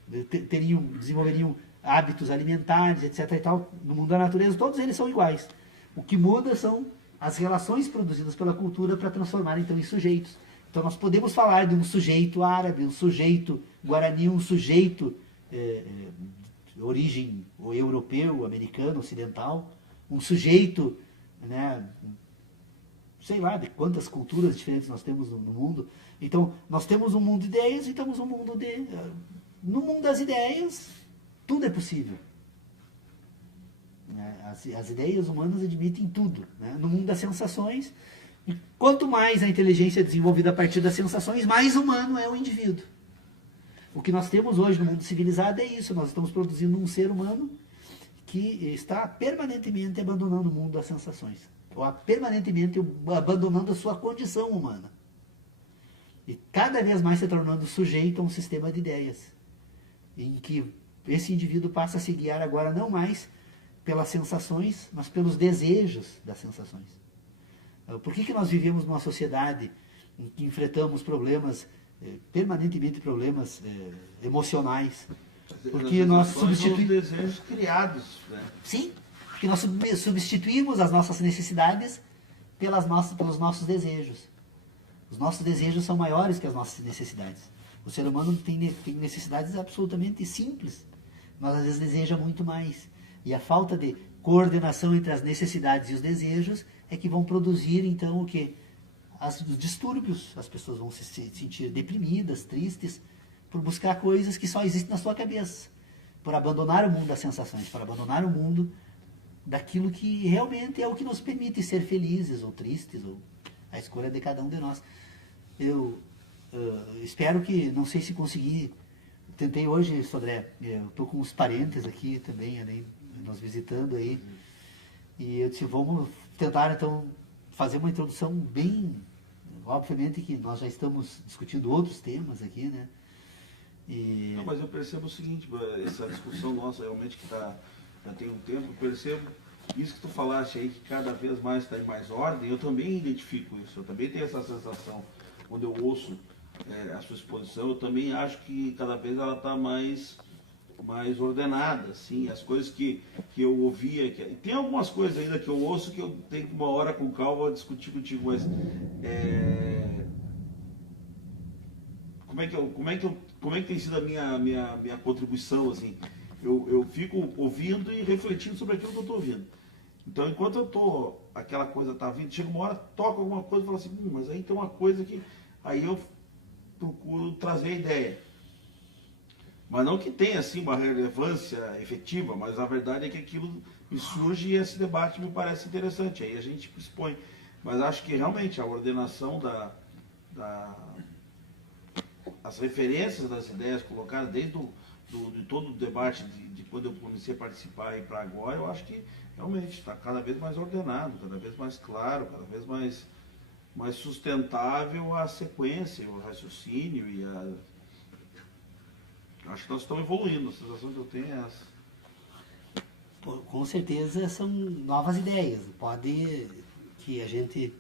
desenvolveriam hábitos alimentares, etc. e tal. No mundo da natureza, todos eles são iguais. O que muda são as relações produzidas pela cultura para transformar, então, em sujeitos. Então, nós podemos falar de um sujeito árabe, um sujeito guarani, um sujeito de origem europeu, americano, ocidental, um sujeito, né, sei lá, de quantas culturas diferentes nós temos no mundo. Então, nós temos um mundo de ideias e temos um mundo de... No mundo das ideias, tudo é possível. As ideias humanas admitem tudo. Né? No mundo das sensações, quanto mais a inteligência é desenvolvida a partir das sensações, mais humano é o indivíduo. O que nós temos hoje no mundo civilizado é isso. Nós estamos produzindo um ser humano que está permanentemente abandonando o mundo das sensações. Ou permanentemente abandonando a sua condição humana. E cada vez mais se tornando sujeito a um sistema de ideias. Em que esse indivíduo passa a se guiar agora não mais pelas sensações, mas pelos desejos das sensações. Por que nós vivemos numa sociedade em que enfrentamos problemas, permanentemente problemas emocionais? Porque nós substituímos... desejos criados. Né? Sim, porque nós substituímos as nossas necessidades pelos nossos desejos. Os nossos desejos são maiores que as nossas necessidades. O ser humano tem necessidades absolutamente simples, mas às vezes deseja muito mais. E a falta de coordenação entre as necessidades e os desejos é que vão produzir, então, o quê? Os distúrbios. As pessoas vão se sentir deprimidas, tristes, por buscar coisas que só existem na sua cabeça. Por abandonar o mundo das sensações, por abandonar o mundo daquilo que realmente é o que nos permite ser felizes ou tristes, ou a escolha de cada um de nós. Eu espero que, não sei se consegui, tentei hoje, Sodré, eu estou com os parentes aqui também, além, nós visitando aí, e eu disse, vamos tentar então fazer uma introdução bem, obviamente que nós já estamos discutindo outros temas aqui, né? E... Não, mas eu percebo o seguinte, essa discussão nossa realmente que já tem um tempo, eu percebo isso que tu falaste aí, que cada vez mais está em mais ordem, eu também identifico isso, eu também tenho essa sensação, quando eu ouço a sua exposição, eu também acho que cada vez ela está mais ordenada, assim, as coisas que eu ouvia, tem algumas coisas ainda que eu ouço que eu tenho que uma hora com calma discutir contigo, mas como é que tem sido a minha contribuição, assim, eu fico ouvindo e refletindo sobre aquilo que eu estou ouvindo. Então, enquanto eu estou, aquela coisa está vindo, chega uma hora, toca alguma coisa e fala assim, mas aí tem uma coisa que, aí eu procuro trazer a ideia. Mas não que tenha, assim, uma relevância efetiva, mas a verdade é que aquilo me surge e esse debate me parece interessante. Aí a gente expõe. Mas acho que realmente a ordenação as referências das ideias colocadas desde de todo o debate de quando eu comecei a participar e para agora, eu acho que realmente está cada vez mais ordenado, cada vez mais claro, cada vez mais sustentável a sequência, o raciocínio e acho que nós estamos evoluindo, a sensação que eu tenho é essa. Com certeza são novas ideias. Pode que a gente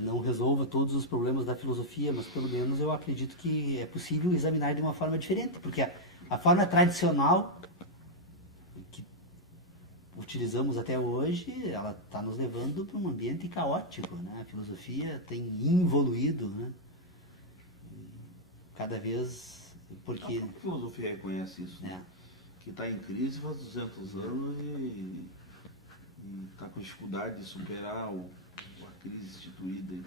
não resolva todos os problemas da filosofia, mas pelo menos eu acredito que é possível examinar de uma forma diferente, porque a forma tradicional que utilizamos até hoje, ela está nos levando para um ambiente caótico, né? A filosofia tem involuído, né? Cada vez, porque... A filosofia reconhece isso, né? Que está em crise faz 200 anos e está com dificuldade de superar a crise instituída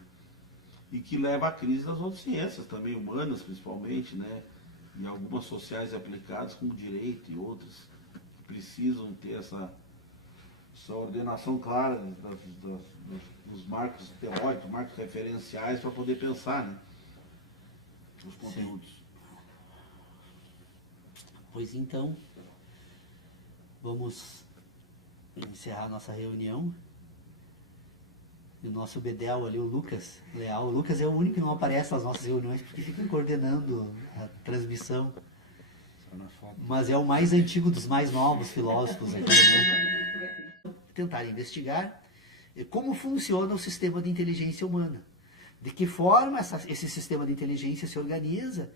e que leva à crise das outras ciências também, humanas principalmente, né? E algumas sociais aplicadas como direito e outras que precisam ter essa ordenação clara dos marcos teóricos, marcos referenciais para poder pensar, né? Os conteúdos. Sim. Pois então, vamos encerrar nossa reunião. E o nosso Bedel ali, o Lucas Leal. O Lucas é o único que não aparece nas nossas reuniões porque fica coordenando a transmissão. Mas é o mais antigo dos mais novos filósofos aqui, né? Tentar investigar como funciona o sistema de inteligência humana. De que forma esse sistema de inteligência se organiza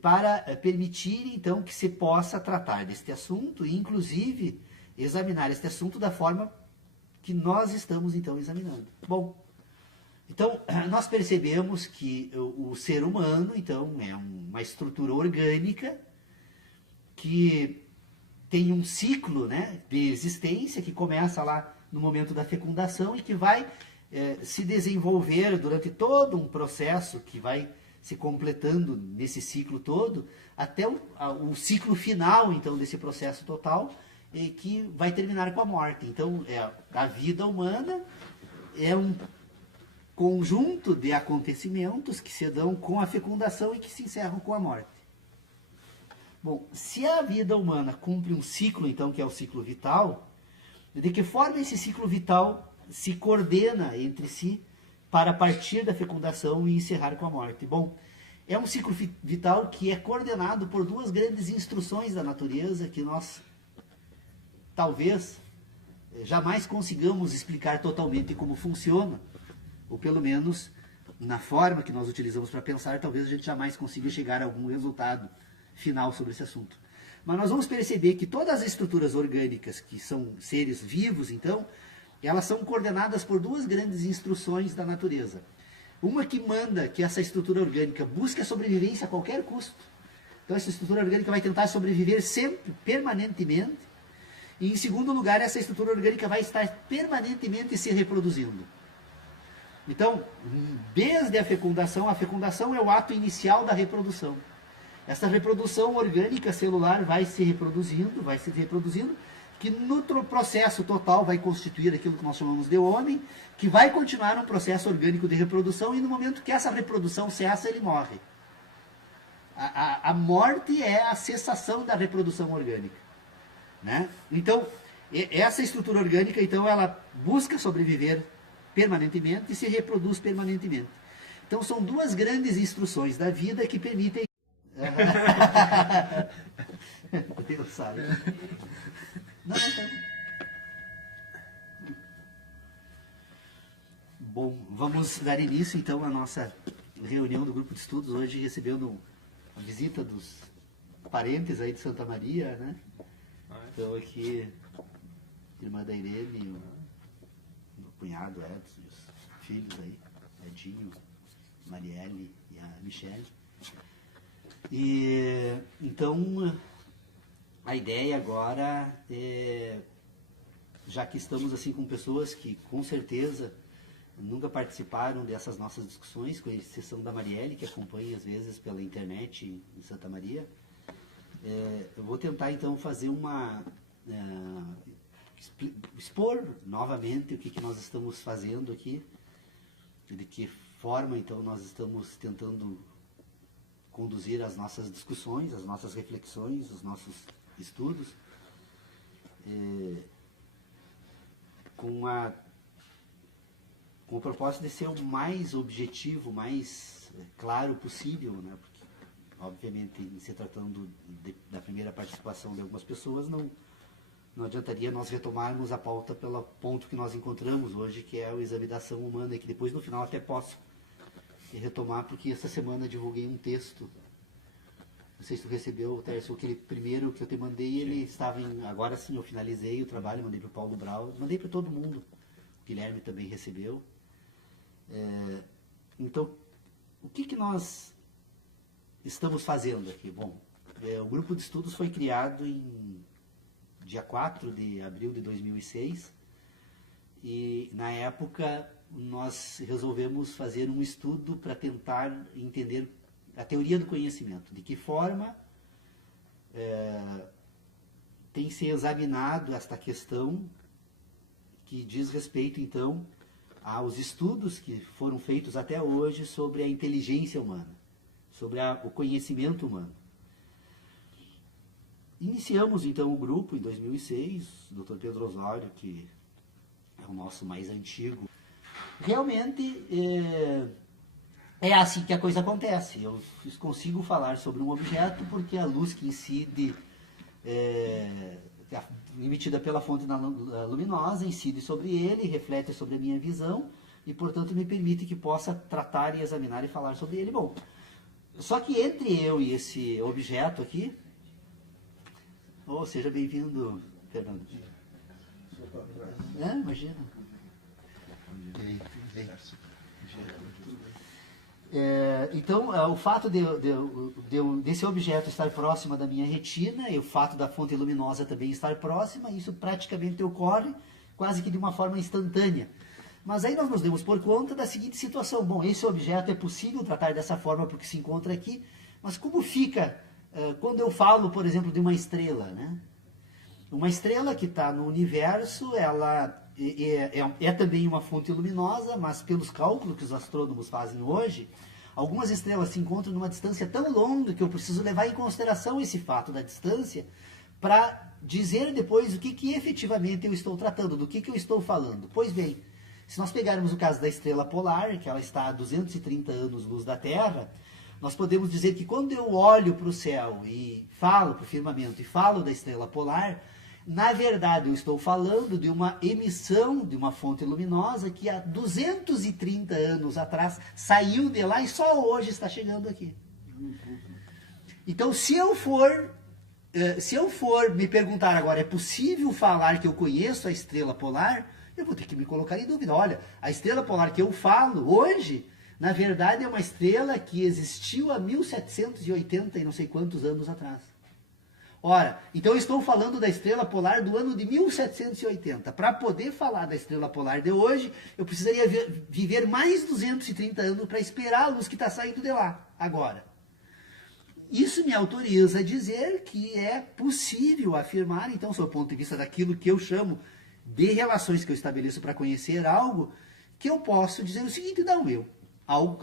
para permitir, então, que se possa tratar deste assunto e, inclusive, examinar este assunto da forma que nós estamos, então, examinando. Bom, então, nós percebemos que o ser humano, então, é uma estrutura orgânica que tem um ciclo, né, de existência que começa lá no momento da fecundação e que vai se desenvolver durante todo um processo que vai se completando nesse ciclo todo até o ciclo final, então, desse processo total, que vai terminar com a morte. Então, a vida humana é um conjunto de acontecimentos que se dão com a fecundação e que se encerram com a morte. Bom, se a vida humana cumpre um ciclo, então, que é o ciclo vital, de que forma esse ciclo vital se coordena entre si para partir da fecundação e encerrar com a morte? Bom, é um ciclo vital que é coordenado por duas grandes instruções da natureza que nós talvez jamais consigamos explicar totalmente como funciona, ou pelo menos na forma que nós utilizamos para pensar, talvez a gente jamais consiga chegar a algum resultado final sobre esse assunto. Mas nós vamos perceber que todas as estruturas orgânicas, que são seres vivos, então, elas são coordenadas por duas grandes instruções da natureza. Uma que manda que essa estrutura orgânica busque a sobrevivência a qualquer custo. Então, essa estrutura orgânica vai tentar sobreviver sempre, permanentemente. E, em segundo lugar, essa estrutura orgânica vai estar permanentemente se reproduzindo. Então, desde a fecundação é o ato inicial da reprodução. Essa reprodução orgânica celular vai se reproduzindo, que no processo total vai constituir aquilo que nós chamamos de homem, que vai continuar um processo orgânico de reprodução, e no momento que essa reprodução cessa, ele morre. A morte é a cessação da reprodução orgânica, né? Então, essa estrutura orgânica, então, ela busca sobreviver permanentemente e se reproduz permanentemente. Então, são duas grandes instruções da vida que permitem... Deus sabe. Não. Bom, vamos dar início então à nossa reunião do grupo de estudos, hoje recebendo a visita dos parentes aí de Santa Maria, né? Então aqui, irmã da Irene, o cunhado Edson, os filhos aí, Edinho, Marielle e a Michele. E então a ideia agora é, já que estamos assim com pessoas que com certeza nunca participaram dessas nossas discussões, com exceção da Marielle, que acompanha às vezes pela internet em Santa Maria, eu vou tentar então fazer expor novamente o que nós estamos fazendo aqui, de que forma então nós estamos tentando conduzir as nossas discussões, as nossas reflexões, os nossos estudos, com o propósito de ser o mais objetivo, mais claro possível, né? Porque, obviamente, em se tratando da primeira participação de algumas pessoas, não adiantaria nós retomarmos a pauta pelo ponto que nós encontramos hoje, que é o exame da ação humana, e que depois no final até posso retomar, porque essa semana divulguei um texto. Não sei se tu recebeu, Tércio, aquele primeiro que eu te mandei, ele estava agora sim, eu finalizei o trabalho, mandei para o Paulo Brau, mandei para todo mundo. O Guilherme também recebeu. Então, o que nós estamos fazendo aqui? Bom, o grupo de estudos foi criado em dia 4 de abril de 2006, e na época nós resolvemos fazer um estudo para tentar entender a teoria do conhecimento, de que forma tem se examinado esta questão que diz respeito, então, aos estudos que foram feitos até hoje sobre a inteligência humana, sobre o conhecimento humano. Iniciamos então o grupo em 2006, o Dr. Pedro Osório, que é o nosso mais antigo. Realmente é assim que a coisa acontece. Eu consigo falar sobre um objeto porque a luz que incide, emitida pela fonte luminosa, incide sobre ele, reflete sobre a minha visão e, portanto, me permite que possa tratar e examinar e falar sobre ele. Bom, só que entre eu e esse objeto aqui, seja bem-vindo, Fernando. Imagina. Então, o fato desse objeto estar próximo da minha retina e o fato da fonte luminosa também estar próxima, isso praticamente ocorre quase que de uma forma instantânea. Mas aí nós nos demos por conta da seguinte situação. Bom, esse objeto é possível tratar dessa forma porque se encontra aqui, mas como fica quando eu falo, por exemplo, de uma estrela, né? Uma estrela que está no universo, ela é também uma fonte luminosa, mas pelos cálculos que os astrônomos fazem hoje, algumas estrelas se encontram numa distância tão longa que eu preciso levar em consideração esse fato da distância para dizer depois o que efetivamente eu estou tratando, do que eu estou falando. Pois bem, se nós pegarmos o caso da estrela polar, que ela está a 230 anos-luz da Terra, nós podemos dizer que quando eu olho para o céu e falo para o firmamento e falo da estrela polar, na verdade eu estou falando de uma emissão de uma fonte luminosa que há 230 anos atrás saiu de lá e só hoje está chegando aqui. Então, se eu for me perguntar agora, é possível falar que eu conheço a estrela polar? Eu vou ter que me colocar em dúvida. Olha, a estrela polar que eu falo hoje, na verdade é uma estrela que existiu há 1780 e não sei quantos anos atrás. Ora, então eu estou falando da estrela polar do ano de 1780. Para poder falar da estrela polar de hoje, eu precisaria viver mais 230 anos para esperar a luz que está saindo de lá, agora. Isso me autoriza a dizer que é possível afirmar, então, sob o ponto de vista daquilo que eu chamo de relações que eu estabeleço para conhecer algo, que eu posso dizer o seguinte: não,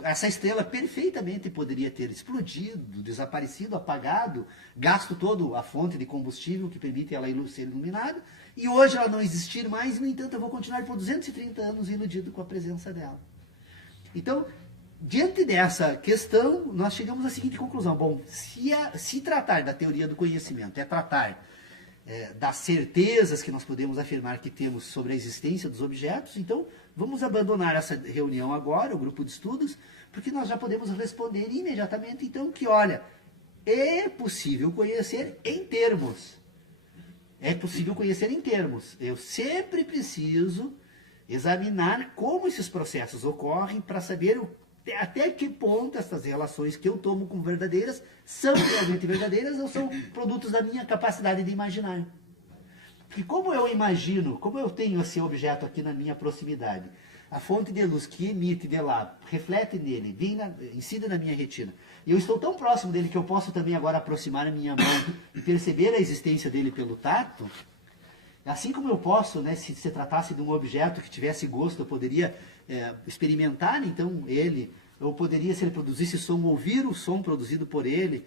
essa estrela perfeitamente poderia ter explodido, desaparecido, apagado, gasto toda a fonte de combustível que permite ela ser iluminada, e hoje ela não existir mais, e, no entanto, eu vou continuar por 230 anos iludido com a presença dela. Então, diante dessa questão, nós chegamos à seguinte conclusão. Bom, se tratar da teoria do conhecimento é tratar das certezas que nós podemos afirmar que temos sobre a existência dos objetos, então vamos abandonar essa reunião agora, o grupo de estudos, porque nós já podemos responder imediatamente, então, que, olha, é possível conhecer em termos. É possível conhecer em termos. Eu sempre preciso examinar como esses processos ocorrem para saber até que ponto essas relações que eu tomo como verdadeiras são realmente verdadeiras ou são produtos da minha capacidade de imaginar. Porque como eu imagino, como eu tenho esse objeto aqui na minha proximidade, a fonte de luz que emite de lá, reflete nele, incide na minha retina, e eu estou tão próximo dele que eu posso também agora aproximar a minha mão e perceber a existência dele pelo tato, assim como eu posso, né, se tratasse de um objeto que tivesse gosto, eu poderia experimentar então ele, eu poderia, se ele produzisse som, ouvir o som produzido por ele.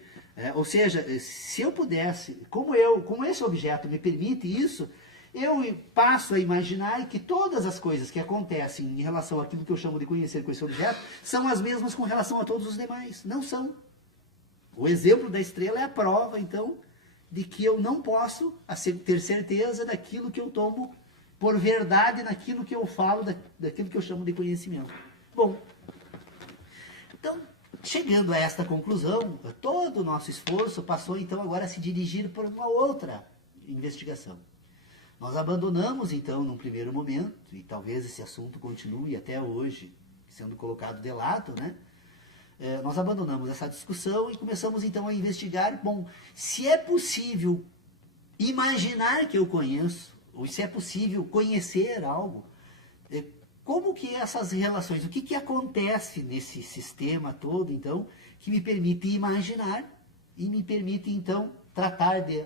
Ou seja, se eu pudesse, como esse objeto me permite isso, eu passo a imaginar que todas as coisas que acontecem em relação àquilo que eu chamo de conhecer com esse objeto são as mesmas com relação a todos os demais. Não são. O exemplo da estrela é a prova, então, de que eu não posso ter certeza daquilo que eu tomo por verdade, naquilo que eu falo, daquilo que eu chamo de conhecimento. Bom, então, chegando a esta conclusão, todo o nosso esforço passou então agora a se dirigir por uma outra investigação. Nós abandonamos então, num primeiro momento, e talvez esse assunto continue até hoje sendo colocado de lado, né? Nós abandonamos essa discussão e começamos então a investigar, bom, se é possível imaginar que eu conheço, ou se é possível conhecer algo, como que essas relações, o que acontece nesse sistema todo, então, que me permite imaginar e me permite, então, tratar de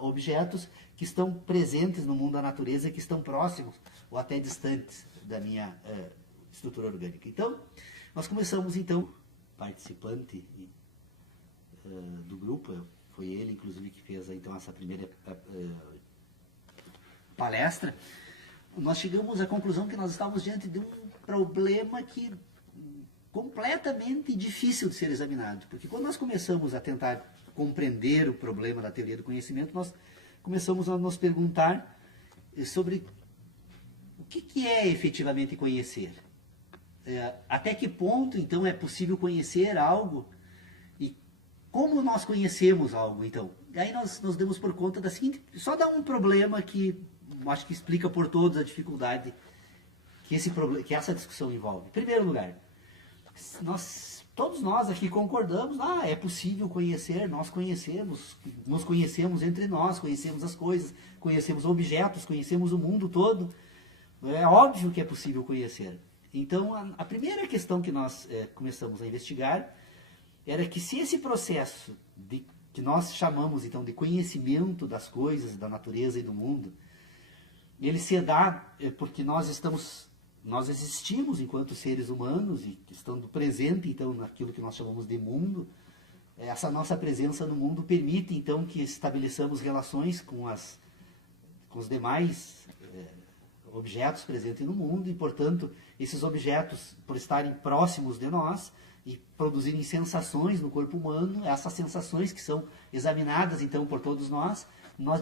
objetos que estão presentes no mundo da natureza, que estão próximos ou até distantes da minha estrutura orgânica. Então, nós começamos, então, participante do grupo, foi ele, inclusive, que fez então essa primeira palestra. Nós chegamos à conclusão que nós estávamos diante de um problema que completamente difícil de ser examinado, porque quando nós começamos a tentar compreender o problema da teoria do conhecimento, nós começamos a nos perguntar sobre o que é efetivamente conhecer. Até que ponto, então, é possível conhecer algo e como nós conhecemos algo, então. E aí nós nos demos por conta da seguinte, só dá um problema que acho que explica por todos a dificuldade que essa discussão envolve. Em primeiro lugar, todos nós aqui concordamos, é possível conhecer, nós conhecemos, nos conhecemos entre nós, conhecemos as coisas, conhecemos objetos, conhecemos o mundo todo. É óbvio que é possível conhecer. Então, a primeira questão que nós começamos a investigar era que se esse processo que nós chamamos então de conhecimento das coisas, da natureza e do mundo, ele se dá porque nós existimos enquanto seres humanos e estando presente então naquilo que nós chamamos de mundo. Essa nossa presença no mundo permite então que estabeleçamos relações com os demais objetos presentes no mundo e, portanto, esses objetos, por estarem próximos de nós e produzirem sensações no corpo humano, essas sensações que são examinadas então por todos nós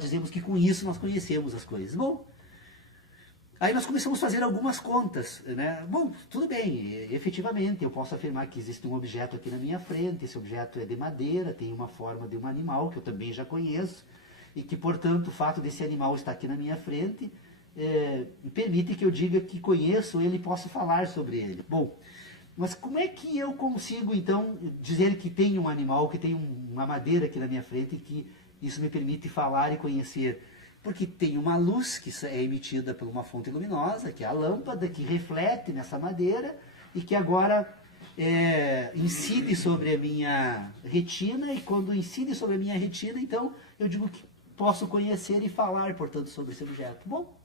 dizemos que com isso nós conhecemos as coisas. Bom, aí nós começamos a fazer algumas contas, né? Bom, tudo bem, efetivamente eu posso afirmar que existe um objeto aqui na minha frente, esse objeto é de madeira, tem uma forma de um animal que eu também já conheço e que, portanto, o fato desse animal estar aqui na minha frente permite que eu diga que conheço ele e posso falar sobre ele. Bom, mas como é que eu consigo, então, dizer que tem um animal, que tem uma madeira aqui na minha frente e que isso me permite falar e conhecer? Porque tem uma luz que é emitida por uma fonte luminosa, que é a lâmpada, que reflete nessa madeira e que agora incide sobre a minha retina, e quando incide sobre a minha retina, então eu digo que posso conhecer e falar, portanto, sobre esse objeto. Bom,